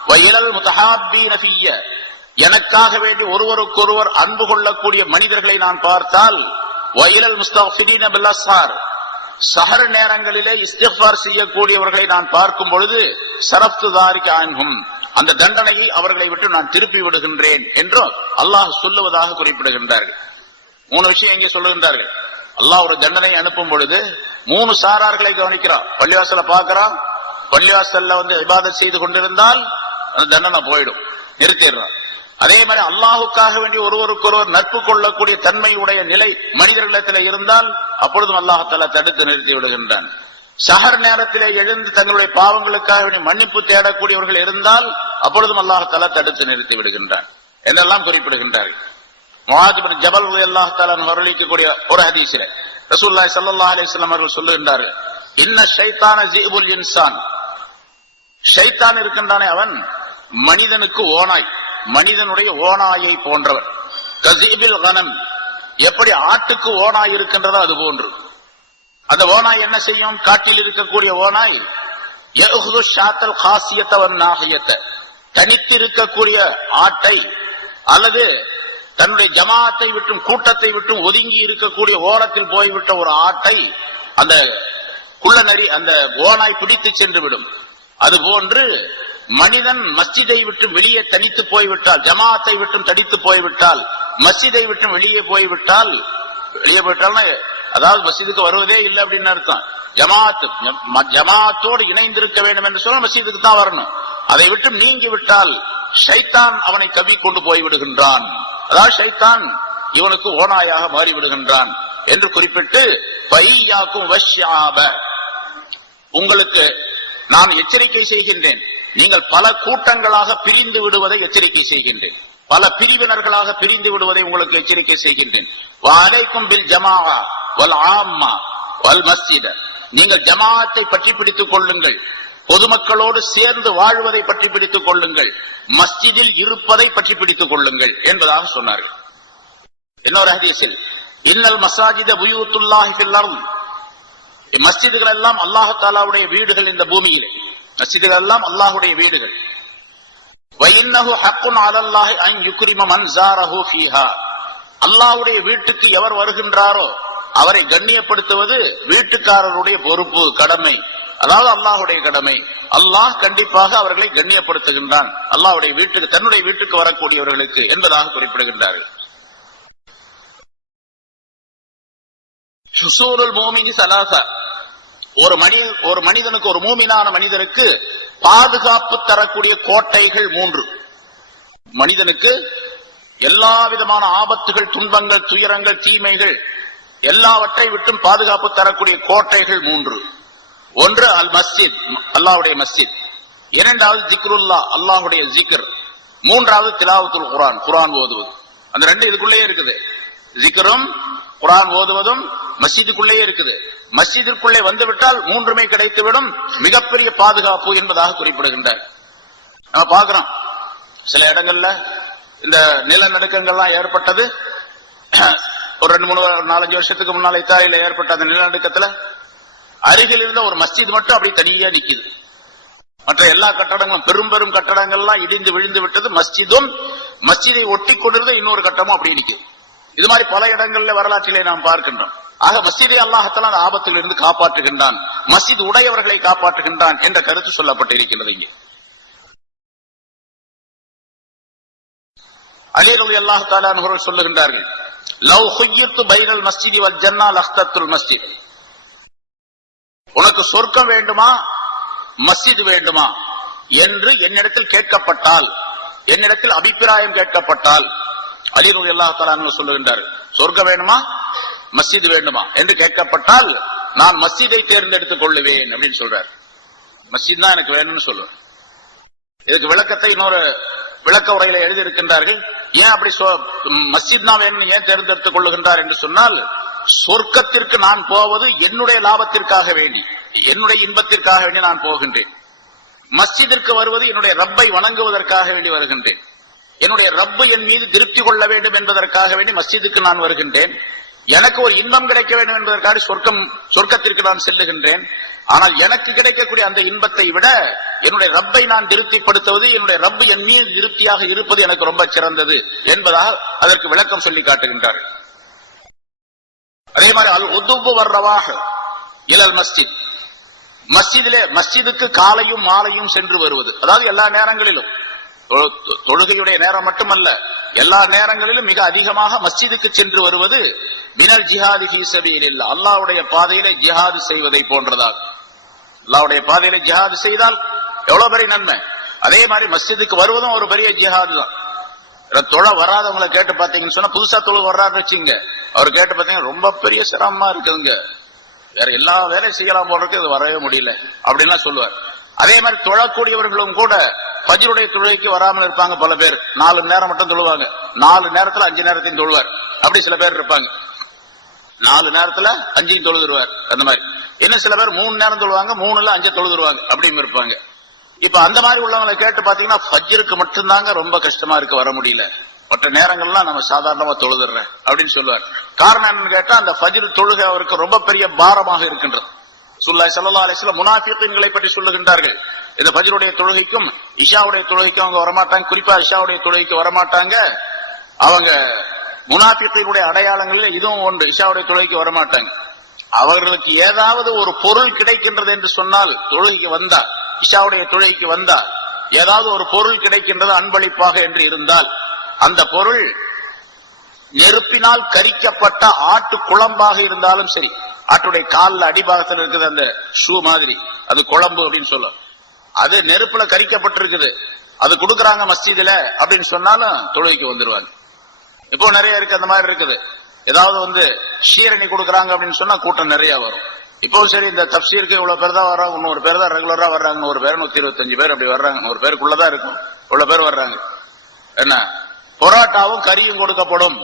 வயலல் முதஹாப்பீன ஃபிய்ய, எனக்காக வேண்டி ஒருவருக்கொருவர் அன்பு கொள்ளக்கூடிய மனிதர்களை நான் பார்த்தால், வயலல் முஸ்தக்ஃபிரீன பில் அஸ்ஹார், சஹர் நேரங்களிலே இஸ்திக்ஃபார் செய்யக்கூடியவர்களை நான் பார்க்கும் பொழுது சரப்து தாரிக அன்ஹும், அந்த தண்டனையை அவர்களை விட்டு நான் திருப்பி விடுகின்றேன் என்று அல்லாஹ் சொல்லுவதாக குறிப்பிடுகின்றார்கள். 3 விஷயம் இங்கே சொல்லுகின்றார்கள். அல்லாஹ் ஒரு தண்டனை அனுப்பும் பொழுது 3 சாரார்களை கவனிக்கிறான். பள்ளிவாசல பார்க்கிறான், பள்ளிவாசல்ல இபாதத் செய்து கொண்டிருந்தால் அந்த தண்டனை போயிடும், நிறுத்திடுறான். அதே மாதிரி அல்லாஹுக்காக வேண்டி ஒருவருக்கொருவர் நட்பு கொள்ளக்கூடிய தன்மையுடைய நிலை மனிதர்களிடத்தில் இருந்தால் அப்பொழுதும் அல்லாஹால தடுத்து நிறுத்தி விடுகின்றான். ஷஹர் நேரத்திலே எழுந்து தங்களுடைய பாவங்களுக்காக வேண்டி மன்னிப்பு தேடக்கூடியவர்கள் இருந்தால் அப்பொழுதும் அல்லாஹால தடுத்து நிறுத்தி விடுகின்றான் என்றெல்லாம் குறிப்பிடுகின்றார்கள். முஆத் இப்னு ஜபல் ரலியல்லாஹு தஆலா வரலிக்கக்கூடிய ஒரு ஹதீஸிலே ரசூலுல்லாஹி ஸல்லல்லாஹு அலைஹி வஸல்லம் அவர்கள் சொல்லுகின்றார்கள், இன்ன ஷைத்தான ஜிபுல் இன்சான், ஷைத்தான் இருக்கின்றானே அவன் மனிதனுக்கு ஓனாய், மனிதனுடைய ஓனாயை போன்றவன். கஸீபில் கனம், எப்படி ஆட்டுக்கு ஓனாய் இருக்கின்றதோ அது போன்று. அந்த ஓனாய் என்ன செய்யும்? காட்டில் இருக்கக்கூடிய ஓனாய் யஅஹுது ஷாத்தல் காசியத வன் நாஹியத, தனித்து இருக்கக்கூடிய ஆட்டை அல்லது தன்னுடைய ஜமாத்தை விட்டும் கூட்டத்தை விட்டும் ஒதுங்கி இருக்கக்கூடிய ஓரத்தில் போய்விட்ட ஒரு ஆட்டை அந்த குள்ளநரி அந்த ஓனாய் பிடித்து சென்று விடும். அதுபோன்று மனிதன் மஸ்ஜிதை விட்டு வெளியே தனித்து போய்விட்டால், ஜமாத்தை விட்டும் தனித்து போய்விட்டால், மஸ்ஜிதை விட்டு வெளியே போய்விட்டால், அதாவது மஸ்ஜிதுக்கு வருவதே இல்லை அப்படின்னு அர்த்தம். ஜமாத்தோடு இணைந்திருக்க வேண்டும் என்று சொல்ல மஸ்ஜிதுக்கு தான் வரணும். அதை விட்டு நீங்கி விட்டால் ஷைத்தான் அவனை கவி கொண்டு போய்விடுகின்றான். அதாவது ஷைத்தான் இவனுக்கு ஓனாயாக மாறிவிடுகின்றான் என்று குறிப்பிட்டு, பையாக்கும் வஷ்யாப, உங்களுக்கு நான் எச்சரிக்கை செய்கின்றேன், நீங்கள் பல கூட்டங்களாக பிரிந்து விடுவதை எச்சரிக்கை செய்கின்றேன், பல பிரிவினர்களாக பிரிந்து விடுவதை உங்களுக்கு எச்சரிக்கை செய்கின்றேன். வஅலைக்கும் பில் ஜமாஅ வல் ஆம்மா வல் மஸ்ஜித, நீங்கள் ஜமாஅத்தை பற்றி பிடித்துக் கொள்ளுங்கள், பொதுமக்களோடு சேர்ந்து வாழ்வதை பற்றி பிடித்துக் கொள்ளுங்கள், மஸ்ஜிதில் இருப்பதை பற்றி பிடித்துக் கொள்ளுங்கள் என்பதாக சொன்னார்கள். இன்னொரு ஹதீஸில், இன்னல் மசாஜித புயூத்துல்லாஹி ஃபில் அர்த், மஸ்ஜிதுகள் எல்லாம் அல்லாஹ் தஆலாவுடைய வீடுகள் இந்த பூமியிலே, மஸ்ஜிதுகள் எல்லாம் அல்லாஹ்வுடைய வீடுகள். வஇன்னஹு ஹக்குன் அலல்லாஹி அன் யுக்ரிம மன் ஸாரஹு ஃபீஹா, அல்லாஹ்வுடைய வீட்டுக்கு எவர் வருகின்றாரோ அவரை கண்ணியப்படுத்துவது வீட்டுக்காரருடைய பொறுப்பு, கடமை. அதாவது அல்லாஹ்வுடைய கடமை. அல்லாஹ் கண்டிப்பாக அவர்களை கண்ணியப்படுத்துகின்றான் அல்லாஹ்வுடைய வீட்டுக்கு, தன்னுடைய வீட்டுக்கு வரக்கூடியவர்களுக்கு என்பதாக குறிப்பிடுகின்றார்கள். ஹுசூலுல் மூமினி ஸலாஸா, ஒரு மனிதனுக்கு, ஒரு மூமினான மனிதனுக்கு பாதுகாப்பு தரக்கூடிய கோட்டைகள் 3. மனிதனுக்கு எல்லா விதமான ஆபத்துகள், துன்பங்கள், துயரங்கள், தீமைகள் எல்லாவற்றை விட்டும் பாதுகாப்பு தரக்கூடிய கோட்டைகள் 3. ஒன்று அல் மஸ்ஜித், அல்லாஹ்வுடைய மஸ்ஜித். இரண்டாவது ஜிக்ருல்லா, அல்லாஹ்வுடைய ஜிக்ர். மூன்றாவது திலாவத்துல் குர்ஆன், குர்ஆன் ஓதுவது. அந்த 2 இதுக்குள்ளே இருக்குது. ஜிக்ரும் குர்ஆன் ஓதுவதும் மஸ்ஜிதுக்குள்ளே இருக்குது. மஸ்ஜிதிற்குள்ளே வந்துவிட்டால் 3மே கிடைத்துவிடும், மிகப்பெரிய பாதுகாப்பு என்பதாக குறிப்பிடுகின்றார். நம்ம பார்க்கிறோம் சில இடங்கள்ல இந்த நிலநடுக்கங்கள்லாம் ஏற்பட்டது. ஒரு 2-3-4-5 வருஷத்துக்கு முன்னால் இத்தாலியில ஏற்பட்ட அந்த நிலநடுக்கத்துல அருகில் இருந்த ஒரு மஸ்ஜித் மட்டும் அப்படி தனியா நிக்குது. மற்ற எல்லா கட்டடங்களும், பெரும் பெரும் கட்டடங்கள்லாம் இடிந்து விழுந்து விட்டது. மஸ்ஜிதும் மஸ்ஜிதை ஒட்டி கொண்டிருந்த இன்னொரு கட்டமும் அப்படி நிக்குது. இது மாதிரி பல இடங்கள்ல வரலாற்றிலே நாம் பார்க்கின்றோம். ஆக மஸ்ஜிதை அல்லாஹ் தஆலா அந்த ஆபத்தில் இருந்து காப்பாற்றுகின்றான், மஸ்ஜித் உடையவர்களை காப்பாற்றுகின்றான் என்ற கருத்து சொல்லப்பட்டிருக்கிறது. இங்கே அலி ரலியல்லாஹு தஆலா அவர்கள் சொல்லுகின்றார்கள், லவ் ஹுய்யித்து பைனல் மஸ்ஜிதி வல் ஜன்னா லஹ்தத்துல் மஸ்ஜித், உனக்கு சொர்க்கம் வேண்டுமா மஸ்ஜித் வேண்டுமா என்று என்னிடத்தில் கேட்கப்பட்டால், என்னிடத்தில் அபிப்பிராயம் கேட்கப்பட்டால், அலி ரலியல்லாஹு தஆலா அவர்கள் சொல்லுகின்றார்கள், சொர்க்கம் வேண்டுமா மஸ்ஜித் வேண்டுமா என்று கேட்கப்பட்டால் நான் மஸ்ஜிதை தேர்ந்தெடுத்துக் கொள்ளுவேன் அப்படின்னு சொல்றார். மஸ்ஜித் தான் எனக்கு வேணும்னு சொல்லுவேன். இதுக்கு விளக்கத்தை இன்னொரு விளக்க உரையில எழுதியிருக்கின்றார்கள். ஏன் அப்படி மஸ்ஜித் தான் வேணும்னு ஏன் தேர்ந்தெடுத்துக் கொள்ளுகின்றார் என்று சொன்னால், சொர்க்கத்திற்கு நான் போவது என்னுடைய லாபத்திற்காக வேண்டி, என்னுடைய இன்பத்திற்காக வேண்டி நான் போகின்றேன். மஸ்ஜிதிற்கு வருவது என்னுடைய ரப்பை வணங்குவதற்காக வேண்டி வருகின்றேன். என்னுடைய ரப்பு என் மீது திருப்தி கொள்ள வேண்டும் என்பதற்காக வேண்டி மஸ்ஜிதுக்கு நான் வருகின்றேன். எனக்கு ஒரு இன்பம் கிடைக்க வேண்டும் என்பதற்காக சொர்க்கத்திற்கு நான் செல்லுகின்றேன். ஆனால் எனக்கு கிடைக்கக்கூடிய அந்த இன்பத்தை விட என்னுடைய ரப்பை நான் திருப்திப்படுத்துவது, என்னுடைய ரப்பு என் மீது திருப்தியாக இருப்பது எனக்கு ரொம்ப சிறந்தது என்பதாக அதற்கு விளக்கம் சொல்லி காட்டுகின்றார்கள். அதே மாதிரி அல் உதுபு வர்றவாக, இலல் மஸ்ஜித், மஸ்ஜிதுக்கு காலையும் மாலையும் சென்று வருவது, அதாவது எல்லா நேரங்களிலும், தொழுகையுடைய நேரம் மட்டுமல்ல, எல்லா நேரங்களிலும் மிக அதிகமாக மஸ்ஜிதுக்கு சென்று வருவது மினல் ஜிஹாதி ஃபீ சபீலில்லாஹ், அல்லாஹ்வுடைய பாதையிலே ஜிஹாது செய்வதை போன்றதாக. அல்லாஹ்வுடைய பாதையிலே ஜிஹாது செய்தால் எவ்வளவு பெரிய நன்மை. அதே மாதிரி மஸ்ஜிதுக்கு வருவதும் ஒரு பெரிய ஜிஹாது தான். தொழ வராதவங்களை கேட்டு பாத்தீங்கன்னு சொன்னா, புதுசா தொழ வர்றாருன்னு வச்சுங்க, அவர் கேட்டு பாத்தீங்கன்னா ரொம்ப பெரிய சிரமமா இருக்குதுங்க, வேற எல்லா வேலையும் செய்யலாம் போறதுக்கு இது வரவே முடியல அப்படின்லாம் சொல்லுவார். அதே மாதிரி தொழக்கூடியவர்களும் கூட ஃபஜ்ருடைய தொழுகைக்கு வராமல் இருப்பாங்க. பல பேர் 4 நேரம் மட்டும் தொழுவாங்க, 4 நேரத்துல 5 நேரத்தையும் தொழுவார். அப்படி சில பேர் இருப்பாங்க, 4 நேரத்துல 5 தொழுதுருவார். அந்த மாதிரி இன்னும் சில பேர் 3 நேரம் தொழுவாங்க, 3ல 5 தொழுதுருவாங்க, அப்படின்னு இருப்பாங்க. இப்ப அந்த மாதிரி உள்ளவங்களை கேட்டு பாத்தீங்கன்னா, ஃபஜ்ருக்கு மட்டும்தாங்க ரொம்ப கஷ்டமா இருக்கு, வர முடியல, மற்ற நேரங்கள்லாம் நம்ம சாதாரணமா தொழுதுறேன் அப்படின்னு சொல்லுவார். காரணம் என்னன்னு கேட்டா, அந்த ஃபஜ்ர் தொழுகை அவருக்கு ரொம்ப பெரிய பாரமாக இருக்கின்றது. ரசூலுல்லாஹி ஸல்லல்லாஹு அலைஹி வஸல்லம் முனாஃபிகீன்களை பற்றி சொல்லுகின்றார்கள், இந்த ஃபஜ்ருடைய தொழுகைக்கும் இஷாவுடைய தொழுகைக்கும் அவங்க வரமாட்டாங்க, குறிப்பா இஷாவுடைய தொழுகைக்கு வரமாட்டாங்க. அவங்க முனாஃபிகீனுடைய அடையாளங்களில் இதுவும் ஒன்று, இஷாவுடைய தொழுகைக்கு வரமாட்டாங்க. அவர்களுக்கு ஏதாவது ஒரு பொருள் கிடைக்கின்றது என்று சொன்னால், தொழுகைக்கு வந்தா, இஷாவுடைய தொழுகைக்கு வந்தா ஏதாவது ஒரு பொருள் கிடைக்கின்றது அன்பளிப்பாக என்று இருந்தால், அந்த பொருள் நெருப்பினால் கரிக்கப்பட்ட ஆட்டு குழம்பாக இருந்தாலும் சரி, ஆட்டுடைய காலில் அடிபாகத்தில் இருக்குது அந்த ஷூ மாதிரி, அது குழம்பு அப்படின்னு சொல்லும், அது நெருப்புல கரிக்கப்பட்டிருக்குது, அது கொடுக்கறாங்க மஸ்ஜிதுல அப்படின்னு சொன்னாலும் தொழுகைக்கு வந்துருவாங்க. இப்போ நிறைய இருக்கு, அந்த மாதிரி இருக்குது. ஏதாவது ஷீரணி கொடுக்கறாங்க அப்படின்னு சொன்னா கூட்டம் நிறைய வரும். இப்போ சரி, இந்த தப்சீருக்கு இவ்வளவு பேர் தான் வர்றாங்க, 100 பேர் தான் ரெகுலரா வர்றாங்க, 100 பேர் 125 பேர் அப்படி வர்றாங்க, 100 பேருக்குள்ளதான் இருக்கும், இவ்வளவு பேர் வர்றாங்க. என்ன, பொராட்டாவும் கறியும் கொடுக்கப்படும்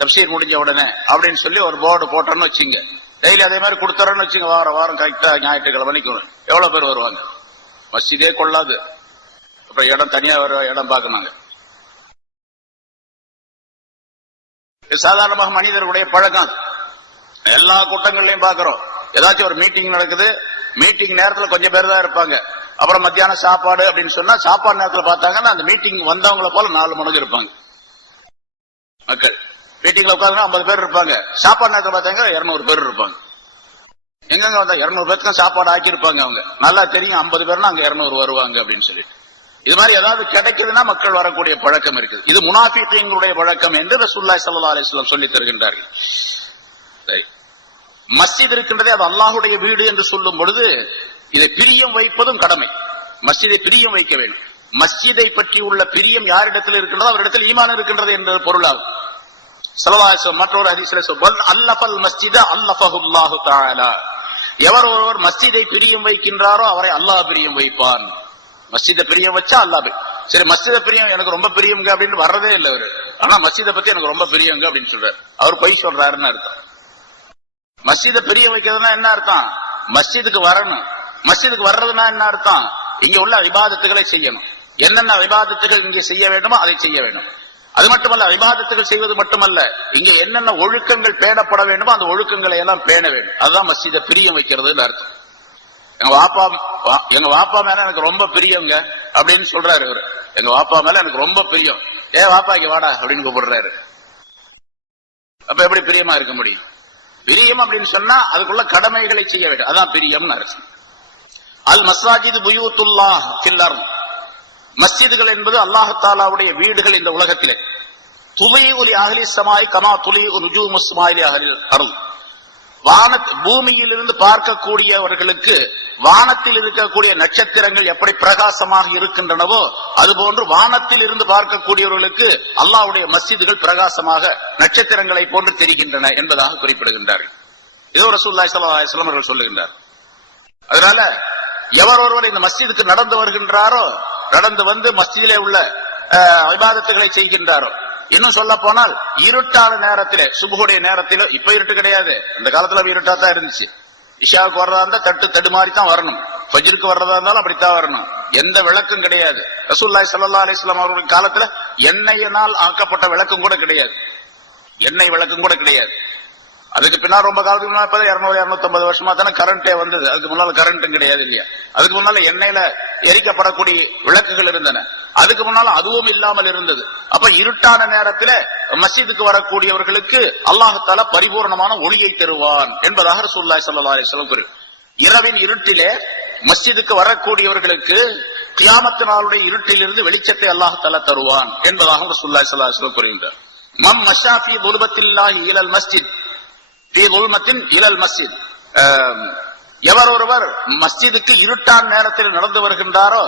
தப்சீர் முடிஞ்ச உடனே அப்படின்னு சொல்லி ஒரு போர்டு போட்டோன்னு வச்சுங்க, டெய்லி அதே மாதிரி கொடுத்துறோன்னு வச்சுங்க, வாரம் கரெக்டா ஞாயிற்றுக்கிழமைக்கு எவ்வளவு பேர் வருவாங்க. மஸ்ஜிதே கொள்ளாது, அப்புறம் இடம் தனியா இடம் பார்க்கணுங்க. சாதாரணமாக மனிதர்களுடைய பழக்கம், எல்லா கூட்டங்கள்லயும் பாக்குறோம். ஏதாச்சும் ஒரு மீட்டிங் நடக்குது, மீட்டிங் நேரத்துல கொஞ்சம் பேர் தான் இருப்பாங்க. அப்புறம் மத்தியானம் சாப்பாடு அப்படின்னு சொன்னா, சாப்பாடு நேரத்துல பார்த்தாங்கன்னா அந்த மீட்டிங் வந்தவங்களை போல 4 மடங்கு இருப்பாங்க மக்கள். மீட்டிங்ல உட்காந்து 50 பேர் இருப்பாங்க, சாப்பாடு நேரத்துல பார்த்தாங்க 200 பேர் இருப்பாங்க. எங்கெங்க வந்தா 200 பேருக்கு சாப்பாடு ஆக்கியிருப்பாங்க. அவங்க நல்லா தெரியும் 50 பேர்னா அங்க 200 வருவாங்க அப்படின்னு சொல்லிட்டு. இது மாதிரி ஏதாவது கிடைக்குதுன்னா மக்கள் வரக்கூடிய பழக்கம் இருக்குது. இது முனாஃபிகீன்களுடைய பழக்கம் என்று ரசூலுல்லாஹி ஸல்லல்லாஹு அலைஹி வஸல்லம் சொல்லி தருகின்றார்கள். சரி, மஸ்ஜித் இருக்கின்றதே அது அல்லாஹ்வுடைய வீடு என்று சொல்லும் பொழுது இதை பிரியம் வைப்பதும் கடமை. மஸ்ஜிதை பிரியம் வைக்க வேண்டும். மஸ்ஜிதை பற்றி உள்ள பிரியம் யாரிடத்தில் இருக்கின்றதோ அவரிடத்தில் ஈமான் இருக்கின்றது என்ற பொருளாகும். ஸல்லல்லாஹு அலைஹி வஸல்லம் மற்றொரு ஹதீஸிலே சொல்வார்கள், அல்லஃபல் மஸ்ஜித அல்லஃபஹுல்லாஹு தஆலா, எவர் ஒருவர் மஸ்ஜிதை பிரியம் வைக்கின்றாரோ அவரை அல்லாஹ் பிரியம் வைப்பான். மஸ்ஜிதை பிரியம் வச்சா அல்லாஹ். சரி, மஸ்ஜிதை பிரியம் எனக்கு ரொம்ப பிரியங்க அப்படின்னு வர்றதே இல்லை அவரு, ஆனா மஸ்ஜிதை பத்தி எனக்கு ரொம்ப பிரியங்க அப்படின்னு சொல்றாரு. அவர் பொய் சொல்றாருன்னு அர்த்தம். மஸ்ஜிதை பிரிய வைக்கிறதுனா என்ன அர்த்தம்? மஸ்ஜிதுக்கு வரணும். மஸ்ஜிதுக்கு வர்றதுனா என்ன அர்த்தம்? இங்க உள்ள இபாதத்துகளை செய்யணும். என்னென்ன இபாதத்துகள் இங்கே செய்ய வேண்டுமோ அதை செய்ய வேண்டும். அது மட்டுமல்ல, இபாதத்துகள் செய்வது மட்டுமல்ல, இங்க என்னென்ன ஒழுக்கங்கள் பேணப்பட வேண்டுமோ அந்த ஒழுக்கங்களை எல்லாம் பேண வேண்டும். அதுதான் மஸ்ஜிதை பிரியம் வைக்கிறதுன்னு அர்த்தம். எங்க வாப்பா மேல எனக்கு ரொம்ப பிரியங்க அப்படின்னு சொல்றாரு இவரு. எங்க வாப்பா மேல எனக்கு ரொம்ப பிரியம், வாப்பா இங்க வாடா அப்படின்னு கூப்பிடுறாரு. அப்ப எப்படி பிரியமா இருக்க முடியும்? பிரியம் அப்படின்னு சொன்னா அதுக்குள்ள கடமைகளை செய்ய வேண்டும், அதான் பிரியம்னு அர்த்தம். அல் மஸ்ஜிது புயூத்துல்லாஹ் ஃபில் அர்த், மஸ்ஜிதுகள் என்பது அல்லாஹ் தஆலாவுடைய வீடுகள் இந்த உலகத்திலே. துலீஉ லி அஹ்லி ஸமாய் கமா துலீஉ நுஜூமு ஸமாய் லி அஹ்லில் அர்த், பூமியிலிருந்து பார்க்கக்கூடியவர்களுக்கு வானத்தில் இருக்கக்கூடிய நட்சத்திரங்கள் எப்படி பிரகாசமாக இருக்கின்றனவோ அதுபோன்று வானத்தில் இருந்து பார்க்கக்கூடியவர்களுக்கு அல்லாஹ்வுடைய மஸ்ஜிதுகள் பிரகாசமாக நட்சத்திரங்களை போன்று தெரிகின்றன என்பதாக குறிப்பிடுகின்றார்கள். இதோ ரசூலுல்லாஹி ஸல்லல்லாஹு அலைஹி வஸல்லம் அவர்கள் சொல்லுகின்றார். அதனால எவர் ஒருவர் இந்த மஸ்ஜிதுக்கு நடந்து வருகின்றாரோ, நடந்து வந்து மஸ்ஜிதிலே உள்ள இபாதத்துகளை செய்கின்றாரோ, இன்னும் சொல்ல போனால் இருட்டான நேரத்திலே, சுபுடைய நேரத்திலே, இப்ப இருட்டு கிடையாது, அந்த காலத்துல இருட்டா தான் இருந்துச்சு. இஷாவுக்கு வர்றதா இருந்தா தடுமாறி தான் வரணும், ஃபஜ்ருக்கு வர்றதா இருந்தாலும் அப்படித்தான் வரணும், எந்த விளக்கும் கிடையாது. ரசூலுல்லாஹி ஸல்லல்லாஹு அலைஹி வஸல்லம் அவர்கள் காலத்துல எண்ணெயினால் ஆக்கப்பட்ட விளக்கும் கூட கிடையாது, எண்ணெய் விளக்கும் கூட கிடையாது. அதுக்கு பின்னால் ரொம்ப காலத்துக்கு முன்னாடி 200-250 வருஷமா தானே கரண்டே வந்தது. அதுக்கு முன்னால கரண்ட்டும் கிடையாது இல்லையா? அதுக்கு முன்னால எண்ணெயில எரிக்கப்படக்கூடிய விளக்குகள் இருந்தன. அதுக்கு முன்னால அதுவும் இல்லாமல் இருந்தது. அப்ப இருட்டான நேரத்துல மஸ்ஜிதுக்கு வரக்கூடியவர்களுக்கு அல்லாஹ் பரிபூர்ணமான ஒளியை தருவான் என்பதாக ரசூலுல்லாஹி ஸல்லல்லாஹு அலைஹி வஸல்லம் கூறுகிறார். இரவின் இருட்டிலே மஸ்ஜிதுக்கு வரக்கூடியவர்களுக்கு கியாமத் நாளுடைய இருட்டிலிருந்து வெளிச்சத்தை அல்லாஹ் தருவான் என்பதாக ரசூலுல்லாஹி ஸல்லல்லாஹு அலைஹி வஸல்லம் கூறுகிறார். மம் மஷா ஃபீ துல்பத்தில்லாஹி இலல் மஸ்ஜித் மஸ்ஜித், எவர் ஒருவர் மஸ்ஜிதுக்கு இருட்டான் நேரத்தில் நடந்து வருகின்றாரோ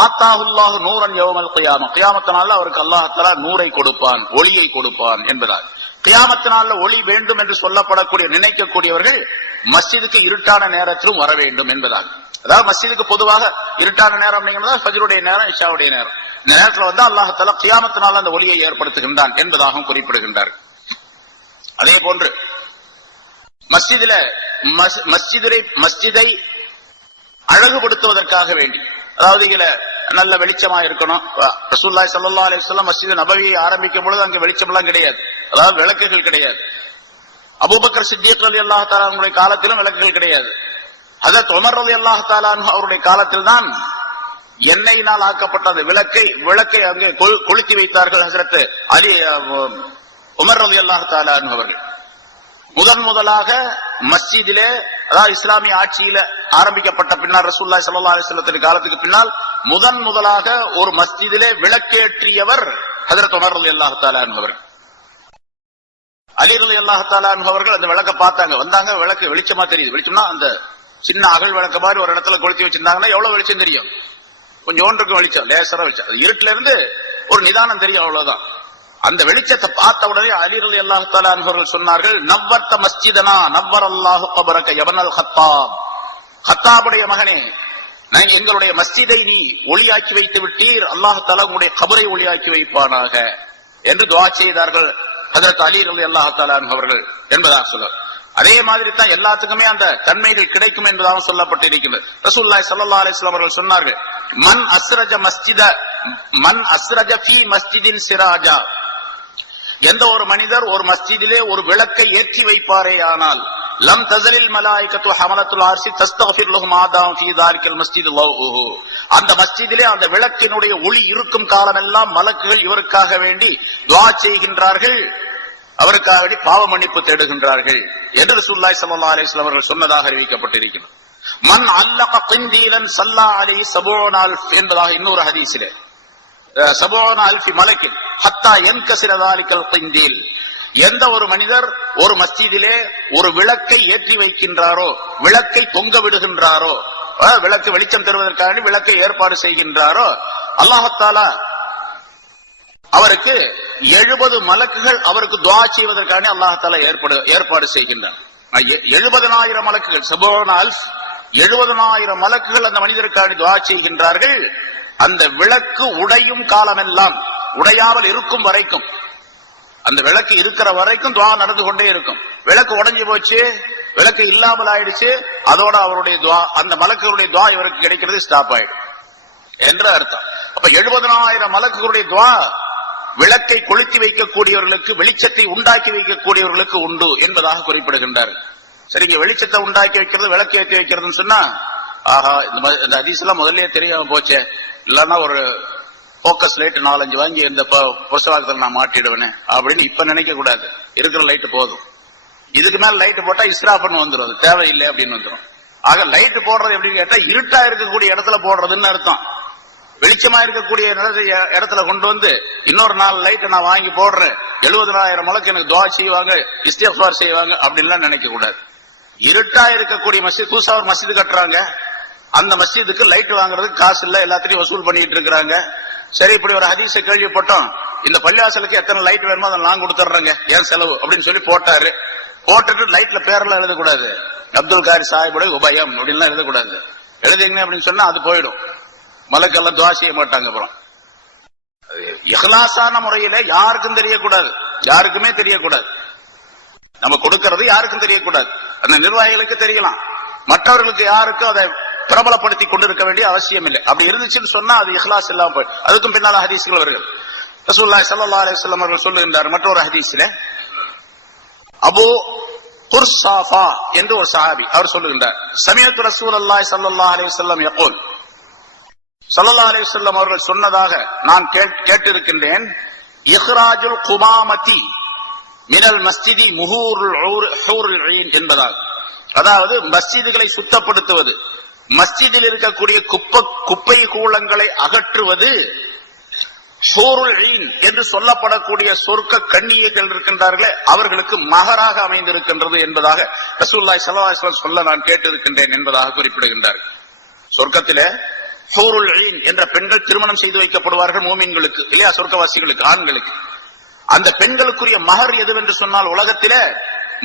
ஆத்தாஹுல்லாஹு நூரன் யௌமல் கியாமah, கியாமத் நாள்ல அவருக்கு அல்லாஹ் தஆலா நூரை கொடுப்பான், ஒளியை கொடுப்பான் என்பதால் கியாமத் நாள்ல ஒளி வேண்டும் என்று சொல்லப்படக்கூடிய நினைக்கக்கூடியவர்கள் மஸ்ஜிதுக்கு இருட்டான நேரத்திலும் வர வேண்டும் என்பதால். அதாவது மஸ்ஜிதுக்கு பொதுவாக இருட்டான நேரம் அப்படிங்கிறது ஃபஜ்ருடைய நேரம், இஷாவுடைய நேரம். இந்த நேரத்தில் வந்து அல்லாஹ் தஆலா கியாமத் நாள்ல அந்த ஒளியை ஏற்படுத்துகின்றான் என்பதாகவும் குறிப்பிடுகின்றார். அதே போன்று மஸ்ஜிதை அழகுபடுத்துவதற்காக வேண்டி, அதாவது இதுல நல்ல வெளிச்சமா இருக்கணும். ரசூலுல்லாஹி ஸல்லல்லாஹு அலைஹி வஸல்லம் மஸ்ஜித் நபவியை ஆரம்பிக்கும் பொழுது அங்க வெளிச்சம் எல்லாம் கிடையாது, அதாவது விளக்குகள் கிடையாது. அபூபக்கர் சித்திக் ரலியல்லாஹு தஆலா அவருடைய காலத்திலும் விளக்குகள் கிடையாது. ஹஜ்ரத் உமர் ரலியல்லாஹு தஆலா அவருடைய காலத்தில் தான் எண்ணெயினால் ஆக்கப்பட்ட அந்த விளக்கை அங்கே கொளுத்தி வைத்தார்கள் ஹஜ்ரத் அலி உமர் ரலியல்லாஹு தஆலா அவர்கள். முதலாக மஸ்ஜிதிலே, அதாவது இஸ்லாமிய ஆட்சியில ஆரம்பிக்கப்பட்ட பின்னால் ரசூலுல்லாஹி ஸல்லல்லாஹு அலைஹி வஸல்லம் காலத்துக்கு பின்னால் முதலாக ஒரு மஸ்ஜிதிலே விளக்கேற்றியவர் ஹஜ்ரத் உமர் ரலியல்லாஹு தஆலா அவர்கள். அலி ரலியல்லாஹு தஆலா அவர்கள் அந்த விளக்க பார்த்தாங்க, வந்தாங்க. விளக்கு வெளிச்சமா தெரியுது. வெளிச்சம்னா அந்த சின்ன அகல் விளக்க மாதிரி ஒரு இடத்துல கொளுத்தி வச்சிருந்தாங்கன்னா எவ்வளவு வெளிச்சம் தெரியும்? கொஞ்சோன்றுக்கு வெளிச்சம், லேசரா வெளிச்சம். இருட்டுல இருந்து ஒரு நிதானம் தெரியும், அவ்வளவுதான். அந்த வெளிச்சத்தை பார்த்த உடனே அலி ரலியல்லாஹு தஆலா அவர்கள் சொன்னார்கள், நவ்வர்த மஸ்ஜிதனா நவ்வரல்லாஹு கபரக யப்னல் கத்தாப், கத்தாபுடைய மகனே, நான் எங்களுடைய மஸ்ஜிதை நீ ஒளியாக்கி வைத்து விட்டீர், அல்லாஹ் தஆலா உங்களுடைய கபரை ஒளியாக்கி வைப்பானாக என்று துஆ செய்தார்கள் ஹஜ்ரத் அலி ரலியல்லாஹு தஆலா அவர்கள் என்பதாக சொல்றார். அதே மாதிரி தான் எல்லாத்துக்குமே அந்த தன்மைகள் கிடைக்கும் என்பதாக சொல்லப்பட்டிருக்கிறது. ரசூலுல்லாஹி ஸல்லல்லாஹு அலைஹி வஸல்லம் அவர்கள் சொன்னார்கள், மன் அஸ்ரஜ ஃபீ மஸ்ஜிதின் சிராஜா, எந்த ஒரு மனிதர் ஒரு மஸ்ஜிதிலே ஒரு விளக்கை ஏற்றி வைப்பாரே ஆனால் லம் தஸலில் மலாயிகத்து ஹமலத்துல் அர்ஷி தஸ்தக்ஃபிர் லஹும் ஆதாம் ஃபீ தாலிகல் மஸ்ஜித் லவ்ஹு, அந்த மஸ்ஜிதிலே அந்த விளக்கினுடைய ஒளி இருக்கும் காலமெல்லாம் மலக்குகள் இவருக்காக வேண்டி துஆ செய்கின்றார்கள், அவருக்காக வேண்டி பாவ மன்னிப்பு தேடுகின்றார்கள் என்று ரசூலுல்லாஹி ஸல்லல்லாஹு அலைஹி வஸல்லம் அவர்கள் சொன்னதாக அறிவிக்கப்பட்டிருக்கிறது. மன் அல்லக கிந்தீலன் ஸல்லா அலைஹி 70,000 என்பதாக இன்னொரு ஹதீஸிலே 70,000 மலக்கின் ஹத்தா யன்கஸிர தாலிகல் கிந்தீல், எந்த ஒரு மனிதர் ஒரு மஸ்ஜிதிலே ஒரு விளக்கை ஏற்றி வைக்கின்றாரோ, விளக்கை தொங்க விடுகின்றாரோ, விளக்கு வெளிச்சம் தருவதற்காக விளக்கை ஏற்பாடு செய்கின்றாரோ, அல்லாஹ் தஆலா அவருக்கு 70 மலக்குகள் அவருக்கு துஆ செய்வதற்காக அல்லாஹ் தஆலா ஏற்பாடு செய்கின்றார். 70,000 மலக்குகள், 70,000 மலக்குகள் அந்த மனிதருக்காக துஆ செய்கின்றார்கள். அந்த விளக்கு உடையும் காலமெல்லாம், உடையாமல் இருக்கும் வரைக்கும், அந்த விளக்கு இருக்கிற வரைக்கும் துஆ நடந்து கொண்டே இருக்கும். விளக்கு உடைஞ்சு போச்சு, விளக்கு இல்லாமல் ஆயிடுச்சு, அதோட அவருடைய துஆ, அந்த மலக்குகளுடைய துஆ இவருக்கு கிடைக்கிறது ஸ்டாப் ஆயிடும் என்ற அர்த்தம். அப்ப 70,000 மலக்குகளுடைய துஆ விளக்கை கொளுத்தி வைக்கக்கூடியவர்களுக்கு, வெளிச்சத்தை உண்டாக்கி வைக்கக்கூடியவர்களுக்கு உண்டு என்பதாக குறிப்பிடுகின்றார். சரிங்க, வெளிச்சத்தை உண்டாக்கி வைக்கிறது, விளக்கு ஏற்றி வைக்கிறதுன்னு சொன்னா, ஆஹா இந்த ஹதீஸ் எல்லாம் முதல்லயே தெரியாம போச்சே, இல்லன்னா ஒரு போக்கஸ் லைட் 4-5 வாங்கி இந்த புஸ்தகத்தில் நான் மாட்டிடுவேன் அப்படின்னு இப்ப நினைக்க கூடாது. இருக்கிற லைட் போதும். இதுக்கு மேல லைட் போட்டா இஸ்ராஃப்னு வந்துடும், அது தேவையில்லை அப்படின்னு வந்துடும். ஆக லைட் போடுறது எப்படின்னு கேட்டா இருட்டா இருக்கக்கூடிய இடத்துல போடுறதுன்னு அர்த்தம். வெளிச்சமா இருக்கக்கூடிய இடத்துல கொண்டு வந்து இன்னொரு 4 லைட் நான் வாங்கி போடுறேன், 70,000 மலக்கு எனக்கு துஆ செய்வாங்க, இஸ்திக்ஃபார் செய்வாங்க அப்படின்லாம் நினைக்க கூடாது. இருட்டா இருக்கக்கூடிய மஸ்ஜித், புதுசா ஒரு மஸ்ஜித் கட்டுறாங்க, அந்த மஸ்ஜிதுக்கு லைட் வாங்குறதுக்கு காசு இல்ல, எல்லாத்தையும் வசூல் பண்ணிட்டு இருக்கிறாங்க. சரி, இப்படி ஒரு ஹதீஸை கேள்விப்பட்டோம், இந்த பள்ளிவாசலுக்கு எத்தனை லைட் வேணுமோ அதை நான் கொடுத்துட்றேங்க, ஏன் செலவு அப்படின்னு சொல்லி போட்டாரு. போட்டுட்டு லைட்ல பேரெல்லாம் எழுதக்கூடாது, அப்துல் காரி சாஹிபுடைய உபயம் அப்படின்லாம் எழுதக்கூடாது. எழுதிங்க அப்படின்னு சொன்னா அது போயிடும், மலக்கெல்லாம் துஆ செய்ய மாட்டாங்க. அப்புறம் இஹ்லாஸான முறையில யாருக்கும் தெரியக்கூடாது, யாருக்குமே தெரியக்கூடாது. நம்ம கொடுக்கிறது யாருக்கும் தெரியக்கூடாது, அந்த நிர்வாகிகளுக்கு தெரியலாம், மற்றவர்களுக்கு யாருக்கும் அதை பிரபலப்படுத்தி கொண்டிருக்க வேண்டிய அவசியம் இல்லை. அப்படி இருந்துச்சுன்னு சொன்னா அது இஹ்லாஸ் இல்லாம போய். அதுக்கும் பின்னால ஹதீஸ்கள் வருகிறது. ரசூலுல்லாஹி ஸல்லல்லாஹு அலைஹி வஸல்லம் அவர்கள் சொல்லுகின்றார் மற்றொரு ஹதீஸிலே, அபூ குர்சாஃபா என்று ஒரு சஹாபி அவர் சொல்லுகின்றார், சமீஅத்து ரசூலுல்லாஹி ஸல்லல்லாஹு அலைஹி வஸல்லம் யகூல், ஸல்லல்லாஹு அலைஹி வஸல்லம் அவர்கள் சொன்னதாக நான் கேட்டிருக்கின்றேன், இக்ராஜுல் குமாமதி மினல் மஸ்ஜிதி முஹூருல் ஹூருல் ஈன் என்பதாக, அதாவது மஸ்ஜிதுகளை சுத்தப்படுத்துவது, மஸ்ஜிதில் இருக்கக்கூடிய குப்பை கூளங்களை அகற்றுவது ஹூருல் ஈன் என்று சொல்லப்படக்கூடிய சொர்க்க கன்னியர்கள் இருக்கின்றார்களே அவர்களுக்கு மகராக அமைந்திருக்கின்றது என்பதாக ரசூலுல்லாஹி ஸல்லல்லாஹு அலைஹி வஸல்லம் சொல்ல நான் கேட்டிருக்கின்றேன் என்பதாக குறிப்பிடுகின்றார்கள். சொர்க்கத்திலே ஹூருல் ஈன் என்ற பெண்கள் திருமணம் செய்து வைக்கப்படுவார்கள் மூமின்களுக்கு இல்லையா, சொர்க்கவாசிகளுக்கு, ஆண்களுக்கு. அந்த பெண்களுக்குரிய மகர் எதுவென்று சொன்னால், உலகத்திலே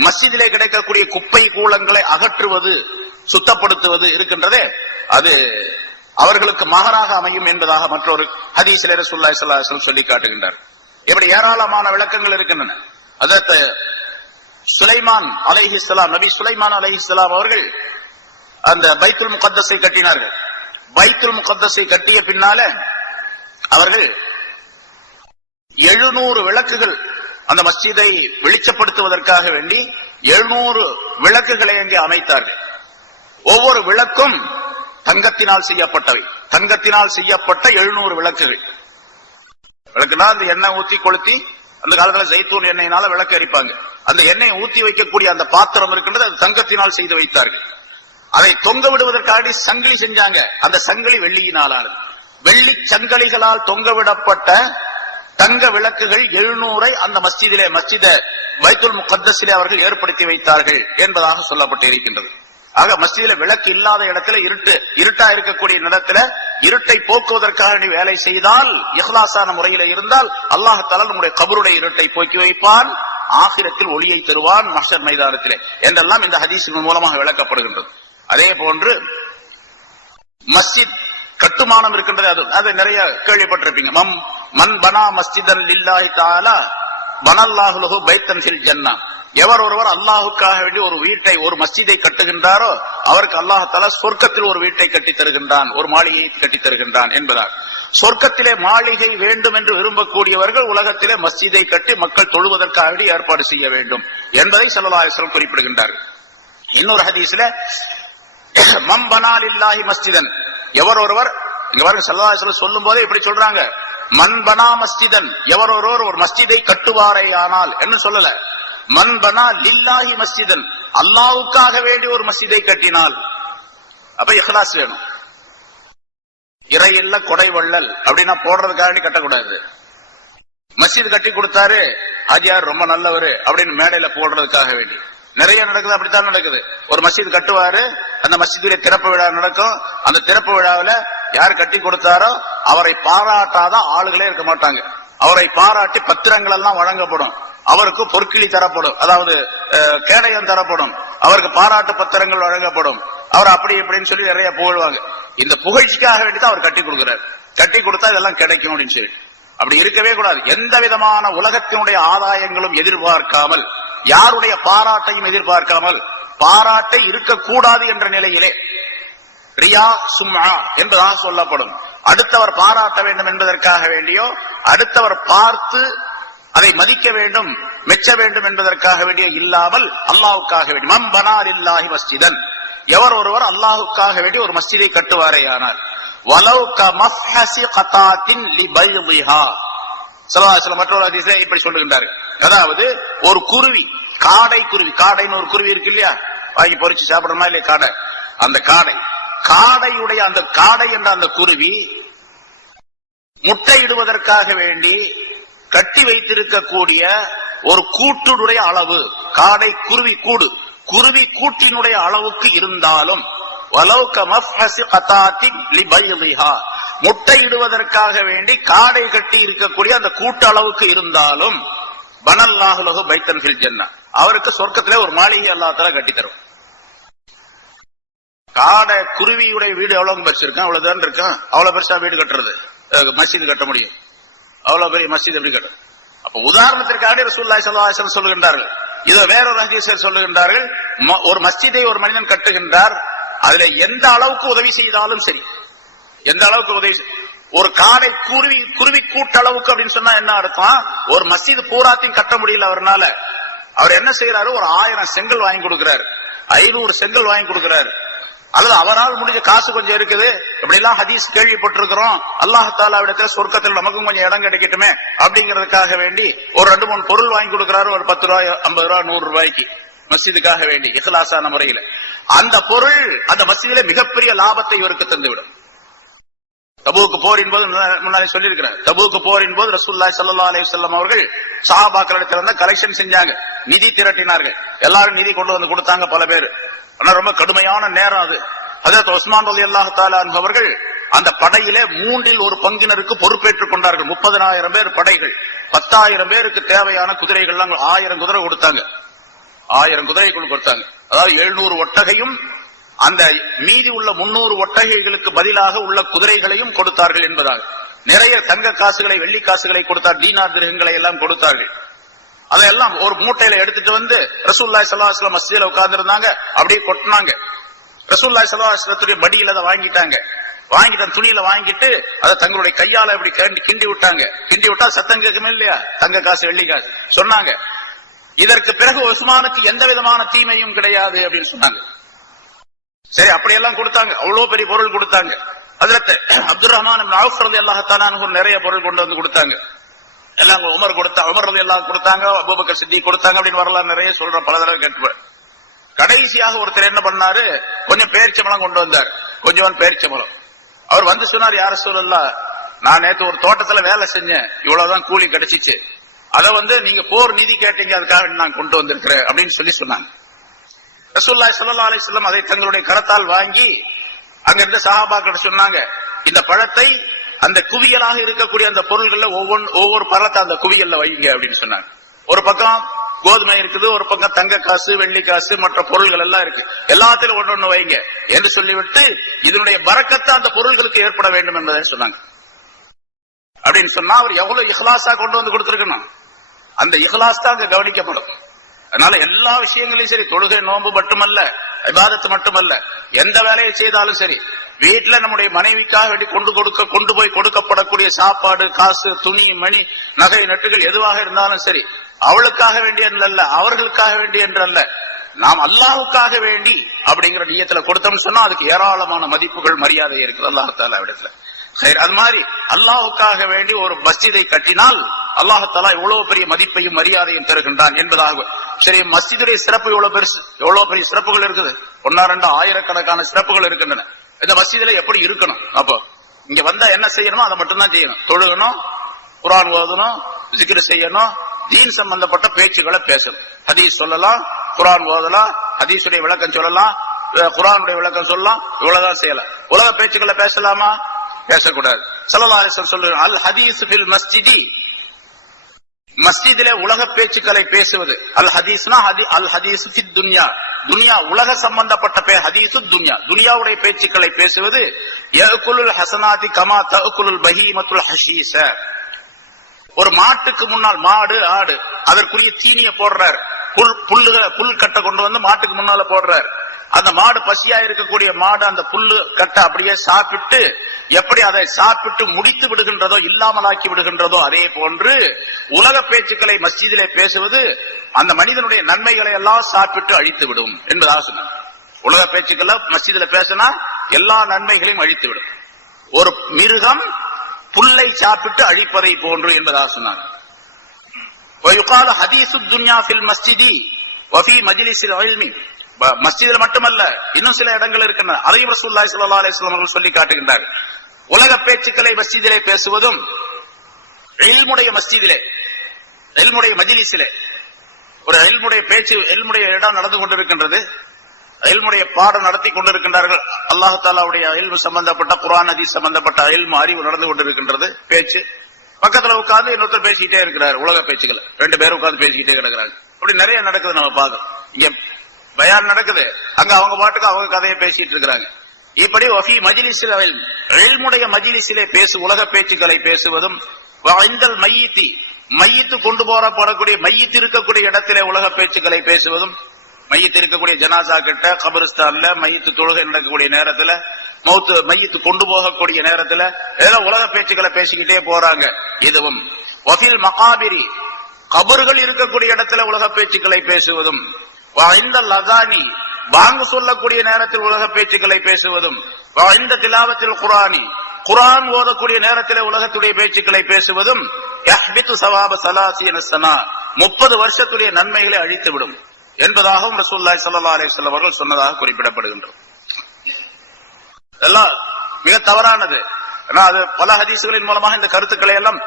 மஸ்ஜிதிலே கிடைக்கக்கூடிய குப்பை கூளங்களை அகற்றுவது, சுத்தப்படுத்துவது இருக்கின்றதே, அது அவர்களுக்கு மகராக அமையும் என்பதாக மற்றொரு ஹதீஸிலே ரசூலுல்லாஹி ஸல்லல்லாஹு அலைஹி வஸல்லம் சொல்லி காட்டுகின்றார். இப்படி ஏராளமான விளக்கங்கள் இருக்கின்றன. அதற்கு சுலைமான் அலைஹிஸ்ஸலாம், நபி சுலைமான் அலைஹிஸ்ஸலாம் அவர்கள் அந்த பைத்துல் முகத்தஸை கட்டினார்கள். பைத்துல் முகத்தஸை கட்டிய பின்னால அவர்கள் 700 விளக்குகள், அந்த மஸ்ஜிதை வெளிச்சப்படுத்துவதற்காக வேண்டி 700 விளக்குகளை அங்கே அமைத்தார்கள். ஒவ்வொரு விளக்கும் தங்கத்தினால் செய்யப்பட்டவை, தங்கத்தினால் செய்யப்பட்ட 700 விளக்குகள். விளக்குனா அந்த எண்ணெய் ஊத்தி கொளுத்தி, அந்த காலத்துல ஜெய்தூன் எண்ணெயினால விளக்கு எரிப்பாங்க, அந்த எண்ணெயை ஊத்தி வைக்கக்கூடிய அந்த பாத்திரம் இருக்கின்றது, அது தங்கத்தினால் செய்து வைத்தார்கள். அதை தொங்க விடுவதற்காக சங்கிலி செஞ்சாங்க, அந்த சங்கிலி வெள்ளியினாலானது. வெள்ளி சங்கிலிகளால் தொங்கவிடப்பட்ட தங்க விளக்குகள் 700 அந்த மஸ்ஜிதிலே, மஸ்ஜித பைத்துல் முகத்தஸிலே அவர்கள் ஏற்படுத்தி வைத்தார்கள் என்பதாக சொல்லப்பட்டு இருக்கின்றது. ஆக மஸ்ஜிதில விளக்கு இல்லாத இடத்துல, இருட்டா இருக்கக்கூடிய இடத்துல இருட்டை போக்குவதற்காக வேலை செய்தால், இஹ்லாசான முறையில இருந்தால், அல்லாஹ் தஆலா நம்முடைய கபருடைய இருட்டை போக்கி வைப்பான், ஆகிரத்தில் ஒளியை தருவான் மஹ்ஷர் மைதானத்திலே என்றெல்லாம் இந்த ஹதீஸின் மூலமாக விளக்கப்படுகின்றது. அதே போன்று மஸ்ஜித் கட்டுமானம் இருக்கின்றது, அது நிறைய கேள்விப்பட்டிருப்பீங்க. மன் பனா மஸ்ஜிதன் லில்லாஹி தஆலா பனல்லாஹு லஹு பைத்தன் ஃபில் ஜன்னah, எவர் ஒருவர் அல்லாஹுக்காக வேண்டி ஒரு வீட்டை, ஒரு மஸ்ஜிதை கட்டுகின்றாரோ அவருக்கு அல்லாஹ் தஆலா சொர்க்கத்தில் ஒரு வீட்டை கட்டி தருகின்றான், ஒரு மாளிகையை கட்டி தருகின்றான் என்பதால் சொர்க்கத்திலே மாளிகை வேண்டும் என்று விரும்பக்கூடியவர்கள் உலகத்திலே மஸ்ஜிதை கட்டி மக்கள் தொழுவதற்காக வேண்டி ஏற்பாடு செய்ய வேண்டும் என்பதை ஸல்லல்லாஹு அலைஹி வஸல்லம் குறிப்பிடுகின்றார்கள். இன்னொரு ஹதீஸ்ல மம் பனா லில்லாஹி மஸ்ஜிதன், எவர் ஒருவர், இங்க பாருங்க ஸல்லல்லாஹு அலைஹி வஸல்லம் சொல்லும் போதே இப்படி சொல்றாங்க, மன் பனா மஸ்ஜிதன், எவர் ஒருவர் ஒரு மஸ்ஜிதை கட்டுவாரேயானால் என்ன சொல்லல, மன் பனா லில்லாஹி மஸ்ஜிதன், அல்லாஹ்வுக்காக வேண்டி ஒரு மஸ்ஜிதை கட்டினால். அப்ப இஹ்லாஸ் வேணும். இறையில்ல கொடை வள்ளல் அப்படின்னா போடுறதுக்காக கட்டக்கூடாது. மஸ்ஜித் கட்டி கொடுத்தாரு ஆஜியார் ரொம்ப நல்லவர் அப்படின்னு மேடையில போடுறதுக்காக வேண்டி நிறைய நடக்குது, அப்படித்தான் நடக்குது. ஒரு மஸ்ஜித் கட்டுவாரு, அந்த மஸ்ஜிதிலே திறப்பு விழா நடக்கும், அந்த திறப்பு விழாவில யார் கட்டி கொடுத்தாரோ அவரை பாராட்டாதான் ஆளுகளே இருக்க மாட்டாங்க. அவரை பாராட்டி பத்திரங்கள் எல்லாம் வழங்கப்படும், அவருக்கு பொற்கிளி தரப்படும், அதாவது கேடயம் தரப்படும், அவருக்கு பாராட்டு பத்திரங்கள் வழங்கப்படும், அவர் அப்படி இப்படின்னு சொல்லி நிறைய புகழ்வாங்க. இந்த புகழ்ச்சிக்காக வேண்டிதான் அவர் கட்டி கொடுக்கிறார். கட்டி கொடுத்தா இதெல்லாம் கிடைக்கும் அப்படின்னு சொல்லி. அப்படி இருக்கவே கூடாது. எந்த விதமான உலகத்தினுடைய ஆதாயங்களும் எதிர்பார்க்காமல், யாருடைய பாராட்டையும் எதிர்பார்க்காமல், பாராட்டை இருக்கக்கூடாது என்ற நிலையிலே ரியா சும்ஆ என்பதாக சொல்லப்படும். அடுத்தவர் பாராட்ட வேண்டும் என்பதற்காக வேண்டியோ, அடுத்தவர் பார்த்து அதை மதிக்க வேண்டும், மெச்ச வேண்டும் என்பதற்காக வேண்டிய இல்லாமல் அல்லாஹ்வுக்காக வேண்டி, மம் பனா லில்லாஹி மஸ்ஜிதன், எவர் ஒருவர் அல்லாஹ்வுக்காக வேண்டி ஒரு மஸ்ஜிதை கட்டுவாரேயானால், வலவ் கமஃஹஸி கதாத்தின் லிபைதிஹா, ஸல்லல்லாஹு அலைஹி வஸல்லம் மற்றொரு ஹதீஸிலே இப்படி சொல்லுகின்றார்கள். அதாவது ஒரு குருவி, காடை குருவி, காடைன்னு ஒரு குருவி இருக்கு இல்லையா, வாங்கி பொரிச்சு சாப்பிடுறோமா இல்லையா காடை, அந்த காடையுடைய அந்த காடை என்ற அந்த குருவி முட்டையிடுவதற்காக வேண்டி கட்டி வைத்திருக்கக்கூடிய ஒரு கூட்டுடைய அளவு, காடை குருவி கூடு, குருவி கூட்டினுடைய அளவுக்கு இருந்தாலும், வலவ் கமஃஹஸி கதாத்தின் லிபைதிஹா, முட்டையிடுவதற்காக வேண்டி காடை கட்டி இருக்கக்கூடிய அந்த கூட்டு அளவுக்கு இருந்தாலும், பனல்லாஹு லஹு பைத்தன் ஃபில் ஜன்னah, அவருக்கு சொர்க்கத்திலே ஒரு மாளிகை அல்லாஹ் தஆலா கட்டி தரும். காடை குருவியுடைய வீடு எவ்வளவு பெருசு இருக்கும், அவ்வளவுதான் இருக்கும், அவ்வளவு பெருசா வீடு கட்டுறது, மஸ்ஜித் கட்ட முடியும், அவ்வளவு பெரிய மஸ்ஜித் எப்படி கட்டும். அப்ப உதாரணத்திற்காக ரசூலுல்லாஹி ஸல்லல்லாஹு அலைஹி வஸல்லம் சொல்லுகின்றார்கள். இதை வேறொரு ஹதீஸில் சொல்லுகின்றார்கள், ஒரு மஸ்ஜிதை ஒரு மனிதன் கட்டுகின்றார், அதுல எந்த அளவுக்கு உதவி செய்தாலும் சரி, எந்த அளவுக்கு உதவி, ஒரு காடை குருவி கூட்டளவுக்கு அப்படின்னு சொன்னா என்ன அர்த்தம், ஒரு மஸ்ஜித் பூராத்தையும் கட்ட முடியல அவர்னால, அவர் என்ன செய்யறாரு, ஒரு 1000 செங்கல் வாங்கி கொடுக்கிறாரு, 500 செங்கல் வாங்கி கொடுக்கிறாரு. அல்லது அவரால் முடிஞ்ச காசு கொஞ்சம் இருக்குது, இப்படி எல்லாம் ஹதீஸ் கேள்விப்பட்டிருக்கிறோம், அல்லாஹ் தஆலா இடத்துல சொர்க்கத்தில் நமக்கும் கொஞ்சம் இடம் கிடைக்கட்டுமே அப்படிங்கறதுக்காக வேண்டி ஒரு 2-3 பொருள் வாங்கி கொடுக்கிறாரு, ஒரு 10 ரூபாய் 50 ரூபாய் 100 ரூபாய்க்கு மஸ்ஜிதுக்காக வேண்டி இஹ்லாஸான முறையில. அந்த பொருள் அந்த மஸ்ஜிதிலே மிகப்பெரிய லாபத்தை இவருக்கு தந்துவிடும். தபூக்கு போரின் போது முன்னாலே சொல்லி இருக்கிறார், தபூக்கு போரின் போது ரசூலுல்லாஹி ஸல்லல்லாஹு அலைஹி வஸல்லம் அவர்கள் சஹாபாக்களிடத்துல இருந்து கலெக்ஷன் செஞ்சாங்க, நிதி திரட்டினார்கள். எல்லாரும் நிதி கொண்டு வந்து கொடுத்தாங்க பல பேர். ஆனா ரொம்ப கடுமையான நேரம் அது. ஹஜ்ரத் உஸ்மான் ரலியல்லாஹு தஆலா அன்ஹு அவர்கள் அந்த படையிலே 1/3 பொங்கினருக்கு பொறுப்பேற்றுக் கொண்டார்கள். 30,000 பேர் படைகள், 10,000 பேருக்கு தேவையான குதிரைகள்லாம் 1000 குதிரை கொடுத்தாங்க, 1000 குதிரைகள் கொடுத்தாங்க. அதாவது 700 ஒட்டகையும் அந்த மீதி உள்ள 300 ஒட்டகைகளுக்கு பதிலாக உள்ள குதிரைகளையும் கொடுத்தார்கள் என்பதாக. நிறைய தங்க காசுகளை வெள்ளி காசுகளை கொடுத்தார், தீனார் திரகங்களை எல்லாம் கொடுத்தார்கள். அதெல்லாம் ஒரு மூட்டையில எடுத்துட்டு வந்து ரசூலுல்லாஹி ஸல்லல்லாஹு அலைஹி வஸல்லம் மஸ்ஜிதில உட்கார்ந்து இருந்தாங்க, அப்படியே கொட்டினாங்க. ரசூலுல்லாஹி ஸல்லல்லாஹு அலைஹி வஸல்லம் மடியில அதை வாங்கிட்டாங்க, வாங்கிட்ட துணியில வாங்கிட்டு அதை தங்களுடைய கையால இப்படி கிண்டி விட்டாங்க. கிண்டி விட்டா சத்தம் கேட்குமே இல்லையா, தங்க காசு வெள்ளி காசு. சொன்னாங்க, இதற்கு பிறகு உஸ்மானுக்கு எந்த விதமான தீமையும் கிடையாது அப்படின்னு சொன்னாங்க. சரி, அப்படியெல்லாம் கொடுத்தாங்க, அவ்வளவு பெரிய பொருள் கொடுத்தாங்க. ஹஜ்ரத் அப்துர் ரஹ்மான் இப்னு அவ்ஃப் ரலியல்லாஹு தஆலா அன்ஹு நிறைய பொருள் கொண்டு வந்து கொடுத்தாங்க. எல்லாம் உமர் ரலியல்லாஹு கொடுத்தாங்க, அபூபக்கர் சித்திக் கொடுத்தாங்க அப்படின்னு வரலாறு நிறைய சொல்ற, பல தடவை கேட்பேன். கடைசியாக ஒருத்தர் என்ன பண்ணாரு, கொஞ்சம் பேரிச்சம்பழம் கொண்டு வந்தார், கொஞ்சம் பேரிச்சம்பழம். அவர் வந்து சொன்னார், யா ரசூலல்லாஹ், நான் நேத்து ஒரு தோட்டத்துல வேலை செஞ்சேன், இவ்வளவுதான் கூலி கிடைச்சிச்சு, அதை நீங்க போர் நிதி கேட்டீங்க, அதுக்காக நான் கொண்டு வந்திருக்கிறேன் அப்படின்னு சொன்னாங்க. ரசூலுல்லாஹி ஸல்லல்லாஹு அலைஹி வஸல்லம் அதை தங்களுடைய கரத்தால் வாங்கி அங்க இருந்த சஹாபாக்கள் சொன்னாங்க, இந்த பழத்தை அந்த குவியலாக இருக்கக்கூடிய அந்த பொருள்கள்ல ஒவ்வொரு பழத்தை அந்த குவியல்ல வைங்க அப்படின்னு சொன்னாங்க. ஒரு பக்கம் கோதுமை இருக்குது, ஒரு பக்கம் தங்க காசு வெள்ளி காசு மற்ற பொருள்கள் எல்லாம் இருக்கு, எல்லாத்திலும் ஒண்ணு வைங்க என்று சொல்லிவிட்டு இதனுடைய பரக்கத்தை அந்த பொருள்களுக்கு ஏற்பட வேண்டும் என்பதை சொன்னாங்க. அப்படின்னு சொன்னா அவர் எவ்வளவு இஹ்லாஸா கொண்டு வந்து கொடுத்திருக்கணும், அந்த இஹ்லாஸ் தான் அங்க கவனிக்கப்படும். அதனால எல்லா விஷயங்களையும் சரி, தொழுகை நோன்பு மட்டுமல்ல, இபாதத்து மட்டுமல்ல, எந்த வேலையை செய்தாலும் சரி, வீட்டுல நம்முடைய மனைவிக்காக வேண்டி கொண்டு போய் கொடுக்கப்படக்கூடிய சாப்பாடு, காசு, துணி, மணி, நகை, நட்டுகள் எதுவாக இருந்தாலும் சரி, அவளுக்காக வேண்டி என்றல்ல, அவர்களுக்காக வேண்டி என்றல்ல, நாம் அல்லாஹ்வுக்காக வேண்டி அப்படிங்கிற நியத்துல கொடுத்தோம்னு சொன்னா அதுக்கு ஏராளமான மதிப்புகள் மரியாதை இருக்குது அல்லாஹ் தஆலா இடத்துல. அது மாதிரி அல்லாஹ்வுக்காக வேண்டி ஒரு மஸ்ஜிதை கட்டினால் அல்லாஹ் தஆலா எவ்வளவு பெரிய மதிப்பையும் மரியாதையும் தருகின்றான் என்பதாக. சரி, மஸ்ஜிதுடைய சிறப்பு எவ்வளவு பெருசு, எவ்வளவு பெரிய சிறப்புகள் இருக்குது, 1-2 ஆயிரக்கணக்கான சிறப்புகள் இருக்கின்றன. இந்த மஸ்ஜிதுல எப்படி இருக்கணும், அப்போ இங்க வந்தா என்ன செய்யணுமோ அதை மட்டும்தான் செய்யணும். தொழுகணும், குர்ஆன் ஓதணும், zikr செய்யணும், தீன் சம்பந்தப்பட்ட பேச்சுக்களை பேசணும். ஹதீஸ் சொல்லலாம், குர்ஆன் ஓதலாம், ஹதீஸுடைய விளக்கம் சொல்லலாம், குர்ஆனுடைய விளக்கம் சொல்லலாம், இவ்வளவுதான் செய்யலாம். உலக பேச்சுக்களை பேசலாமா? பேசக்கூடாது. ஸல்லல்லாஹு அலைஹி வஸல்லம் சொல்றாங்க, அல் ஹதீஸ் ஃபில் மஸ்ஜிதி, மஸ்ஜிதிலே உலக பேச்சுக்களை பேசுவது. அல் ஹதீஸ்னா அல் ஹதீஸ் ஃபித் துன்யா, துன்யா உலக சம்பந்தப்பட்ட ஹதீஸு துன்யா, துன்யாவுடைய பேச்சுக்களை பேசுவது. யஅகுலுல் ஹஸனாதி கமா தஅகுலுல் பஹீமத்துல் ஹஷீஸ, ஒரு மாட்டுக்கு முன்னால் மாடு ஆடு அதற்குரிய தீனியை போடுறார், புல் கட்டை கொண்டு வந்து மாட்டுக்கு முன்னால போடுறார். அந்த மாடு பசியா இருக்கக்கூடிய மாடு அந்த புல்லு கட்டை அப்படியே சாப்பிட்டு எப்படி அதை சாப்பிட்டு முடித்து விடுகின்றதோ, இல்லாமலாக்கி விடுகின்றதோ, அதே போன்று உலக பேச்சுக்களை மஸ்ஜிதிலே பேசுவது அந்த மனிதனுடைய நன்மைகளை எல்லாம் சாப்பிட்டு அழித்து விடும் என்பதாக சொன்னார். உலக பேச்சுக்களை மஸ்ஜிதில பேசினா எல்லா நன்மைகளையும் அழித்து விடும். ஒரு மிருகம் புல்லை சாப்பிட்டு அழிப்பதை போன்று என்பதாக சொன்னார். மஸ்ஜிதில் மட்டுமல்ல, இன்னும் சில இடங்கள் இருக்கின்றன, அதையும் ரசூலுல்லாஹி ஸல்லல்லாஹு அலைஹி வஸல்லம் அவர்கள் சொல்லி காட்டுகின்றார்கள். உலக பேச்சுக்களை மஸ்ஜிதிலே பேசுவதும், இல்முடைய மஸ்ஜிதிலே, இல்முடைய மஜ்லிஸிலே ஒரு இல்முடைய பேச்சு, இல்முடைய இடம் நடந்து கொண்டிருக்கின்றது, இல்முடைய பாடம் நடத்தி கொண்டிருக்கின்றார்கள். அல்லாஹ் தஆலாவுடைய இல்மு சம்பந்தப்பட்ட, குர்ஆன் ஹதீஸ் சம்பந்தப்பட்ட இல்மு அறிவு நடந்து கொண்டிருக்கின்றது, பேச்சு. பக்கத்துல உட்கார்ந்து இன்னொருத்தர் பேசிக்கிட்டே இருக்கிறார், உலக பேச்சுக்கள் 2 பேரும் உட்கார்ந்து பேசிக்கிட்டே கிடக்குறாங்க. அப்படி நிறைய நடக்குது, நம்ம பார்க்கணும். இங்க பயான் நடக்குது, அங்க அவங்க பாட்டுக்கு அவங்க கதையை பேசிட்டு இருக்கிறாங்க. இப்படி வஃபி மஜ்லிஸில் இல்முடைய மஜ்லிஸிலே உலக பேச்சுக்களை பேசுவதும், வஇந்தல் மையித்தி, மையித்து கொண்டு போறக்கூடிய மையித்து இருக்கக்கூடிய இடத்திலே உலக பேச்சுக்களை பேசுவதும், மையத்து இருக்கக்கூடிய ஜனாசா கிட்ட, கபரிஸ்தான்ல மையத்து தொழுகை நடக்கக்கூடிய நேரத்துல, மையத்து கொண்டு போகக்கூடிய நேரத்துல ஏதோ உலக பேச்சுக்களை பேசிக்கிட்டே போறாங்க. இதுவும் வஃபில் மகாபிரி, கபறுகள் இருக்கக்கூடிய இடத்துல உலக பேச்சுக்களை பேசுவதும், இந்த லதானி பாங்கு சொல்லக்கூடிய நேரத்தில் உலக பேச்சுக்களை பேசுவதும், இந்த திலாவத்தில் குரானி குரான் ஓதக்கூடிய நேரத்தில் உலகத்துடைய பேச்சுக்களை பேசுவதும் 30 வருஷத்துடைய நன்மைகளை அழித்துவிடும் என்பதாகவும் ரசூலுல்லாஹி ஸல்லல்லாஹு அலைஹி வஸல்லம் அவர்கள் சொன்னதாக குறிப்பிடப்படுகின்றது. எல்லாம் மிக தவறானது. அது பல ஹதீசுகளின் மூலமாக இந்த கருத்துக்களை எல்லாம்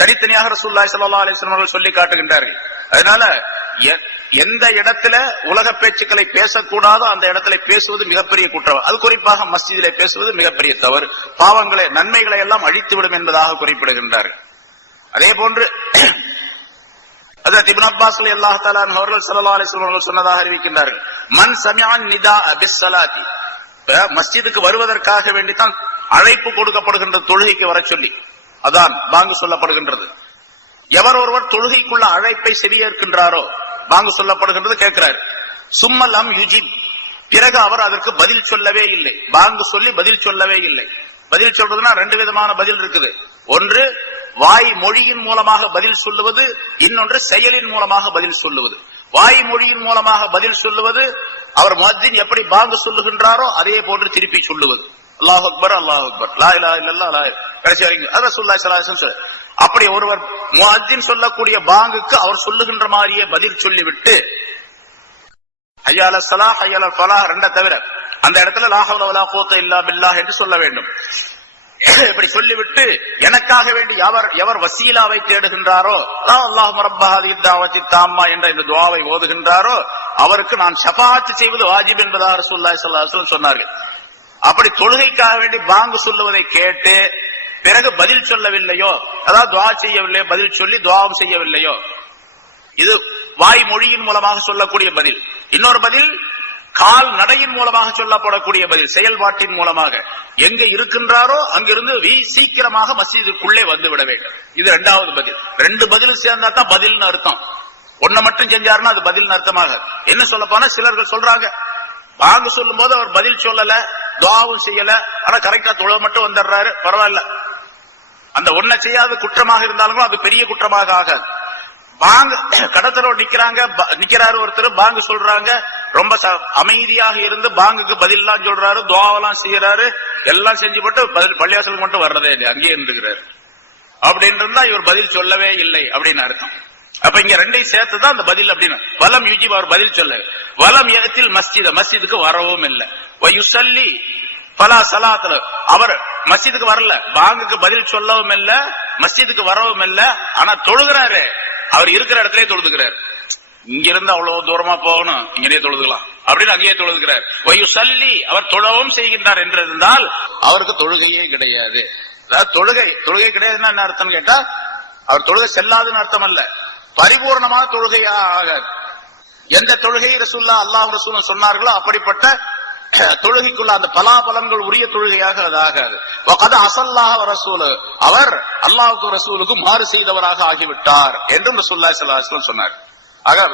தனித்தனியாக ரசூலுல்லாஹி ஸல்லல்லாஹு அலைஹி வஸல்லம் அவர்கள் சொல்லி காட்டுகின்றார்கள். அதனால எந்த இடத்துல உலக பேச்சுக்களை பேசக்கூடாதோ அந்த இடத்துல பேசுவது மிகப்பெரிய குற்றம். அது குறிப்பாக மஸ்ஜிதிலே பேசுவது மிகப்பெரிய தவறு. பாவங்களை நன்மைகளை எல்லாம் அழித்துவிடும் என்பதாக குறிப்பிடுகின்றார்கள். அதே போன்று ஹஜ்ரத் இப்னு அப்பாஸ் ரலியல்லாஹு தஆலா அன்ஹு அவர்கள் ஸல்லல்லாஹு அலைஹி வஸல்லம் அவர்கள் சொன்னதாக அறிவிக்கின்றார்கள், மன் சமிஅன் நிதா பிஸ்ஸலாத்தி, மஸ்ஜிதுக்கு வருவதற்காக வேண்டித்தான் அழைப்பு கொடுக்கப்படுகின்ற தொழுகைக்கு வர சொல்லி அதான் பாங்கு சொல்லப்படுகின்றது. எவர் ஒருவர் தொழுகைக்குள்ள அழைப்பை செவியேற்கின்றாரோ பாங்கு சொல்லப்படுகின்றது கேட்கிறார். சும்மலம் யுஜிப், பிறகு அவர் அதற்கு பதில் சொல்லவே இல்லை. பாங்கு சொல்லி பதில் சொல்லவே இல்லை. பதில் சொல்றதுன்னா 2 விதமான பதில் இருக்குது. ஒன்று வாய் மொழியின் மூலமாக பதில் சொல்லுவது, இன்னொன்று செயலின் மூலமாக பதில் சொல்லுவது. வாய் மொழியின் மூலமாக பதில் சொல்லுவது, அவர் முஅத்தின் எப்படி பாங்கு சொல்லுகின்றாரோ அதே போன்று திருப்பி சொல்லுவது. அல்லாஹ் அக்பர் அல்லாஹ் அக்பர் லா இலாஹா இல்லல்லாஹ் லா கடைசி வரைக்கும் அது ரசூலுல்லாஹி ஸல்லல்லாஹு அலைஹி வஸல்லம். அப்படி ஒருவர் முஅத்தின் சொல்லக்கூடிய பாங்குக்கு அவர் சொல்லுகின்ற மாதிரியே பதில் சொல்லிவிட்டு ஹய்யா அலஸ் ஸலாஹ் ஹய்யா அலல் ஃபலாஹ் ரெண்ட தவிர அந்த இடத்துல லா ஹவ்ல வலா குவத்த இல்லா பில்லாஹ் என்று சொல்ல வேண்டும். இப்படி சொல்லிவிட்டு எனக்காக வேண்டி எவர் வசீலாவை தேடுகின்றாரோ, அல்லாஹும்ம ரப்ப ஹாதிஹி தாவத்தி தாம்மா என்ற இந்த துஆவை ஓதுகின்றாரோ அவருக்கு நான் ஷஃபாஅத் செய்வது வாஜிப் என்பதாக ரசூலுல்லாஹி ஸல்லல்லாஹு அலைஹி வஸல்லம் சொன்னார்கள். அப்படி தொழுகைக்காக வேண்டி பாங்கு சொல்லுவதை கேட்டு பிறகு பதில் சொல்லவில்லையோ, அதாவது துஆ செய்யவில்லையோ, பதில் சொல்லி துஆவும் செய்யவில்லையோ, இது வாய் மொழியின் மூலமாக சொல்லக்கூடிய பதில். இன்னொரு பதில் கால் நடையின் மூலமாக சொல்லப்படக்கூடிய பதில், செயல்பாட்டின் மூலமாக எங்க இருக்கின்றாரோ அங்கிருந்து சீக்கிரமாக மஸ்ஜிதுக்குள்ளே வந்து விட வேண்டும். இது 2வது பதில். 2 பதில் சேர்ந்தா தான் பதில்னு அர்த்தம். ஒன்ன மட்டும் செஞ்சாருன்னா அது பதில் அர்த்தமாக. என்ன சொல்ல போனா சிலர்கள் சொல்றாங்க, பாங்கு சொல்லும் போது அவர் பதில் சொல்லல, துஆவும் செய்யல, ஆனா கரெக்டா தொழ மட்டும் வந்துடுறாரு, பரவாயில்ல. அந்த ஒன்ன செய்யாத குற்றமாக இருந்தாலும் அது பெரிய குற்றமாக ஆகாது. பாங்கு கடத்தரோடு நிக்கிறாரு ஒருத்தர், பாங்கு சொல்றாங்க, ரொம்ப அமைதியாக இருந்து பாங்குக்கு பதில் எல்லாம் சொல்றாரு, துஆவெல்லாம் செய்யறாரு, எல்லாம் செஞ்சு போட்டு பள்ளியாசலுக்கு மட்டும் வர்றதே இல்லை, அங்கேயே இருந்துக்கிறாரு. அப்படின்னு இருந்தா இவர் பதில் சொல்லவே இல்லை அப்படின்னு அர்த்தம். அப்ப இங்க 2ஐயும் சேர்த்துதான் அந்த பதில் அப்படின்னு. வலம் யுஜிப், அவர் பதில் சொல்ல. வலம் யத்தில் மஸ்ஜித, மஸ்ஜிதுக்கு வரவும் இல்லை. வயுஸல்லி ஃபலா ஸலாத், அவர் மஸ்ஜிதுக்கு வரல, பாங்குக்கு பதில் சொல்லவும் இல்ல, மஸ்ஜிதுக்கு வரவும் இல்ல, ஆனா தொழுகிறாரு. அவர் இருக்கிற இடத்திலே தொழுதுகிறார். இங்க இருந்து அவ்வளவு தூரமா போகணும், இங்கே தொழுதுக்கலாம் அப்படின்னு அங்கேயே தொழுதுகிறார். வயுஸல்லி, அவர் தொழவும் செய்கின்றார் என்று இருந்தால் அவருக்கு தொழுகையே கிடையாது. அதாவது தொழுகை கிடையாதுன்னா என்ன அர்த்தம் கேட்டா, அவர் தொழுகை செல்லாதுன்னு அர்த்தம் அல்ல, பரிபூர்ணமான தொழுகையா ஆகாது. எந்த தொழுகை ரசூலுல்லாஹ் அல்லாஹ் ரசூலும் சொன்னார்களோ அப்படிப்பட்ட தொழுகைக்குள்ள அந்த பலாபலன்கள் உரிய தொழுகையாக அது ஆகாது. அவர் அல்லாஹ்வுக்கு ரசூலுக்கு மாறு செய்தவராக ஆகிவிட்டார் என்றும் ரசூலுல்லாஹி ஸல்லல்லாஹு அலைஹி வஸல்லம் சொன்னார். ஆக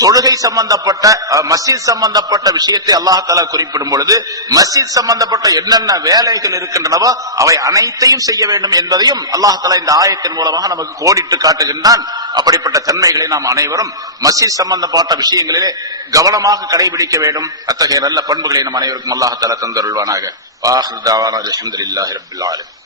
தொழுகை சம்பந்தப்பட்ட மஸ்ஜித் சம்பந்தப்பட்ட விஷயத்தை அல்லாஹ் தஆலா குறிப்பிடும் பொழுது மஸ்ஜித் சம்பந்தப்பட்ட என்னென்ன வேலைகள் இருக்கின்றனவோ அவை அனைத்தையும் செய்ய வேண்டும் என்பதையும் அல்லாஹ் தஆலா இந்த ஆயத்தின் மூலமாக நமக்கு கோடிட்டு காட்டுகின்றான். அப்படிப்பட்ட தன்மைகளை நாம் அனைவரும் மஸ்ஜித் சம்பந்தப்பட்ட விஷயங்களிலே கவனமாக கடைபிடிக்க வேண்டும். அத்தகைய நல்ல பண்புகளை நம் அனைவருக்கும் அல்லாஹ் தஆலா தந்தருள்வானாக. வாஹிர் தாவானா அல்ஹம்துலில்லாஹி ரப்பில் ஆலமீன்.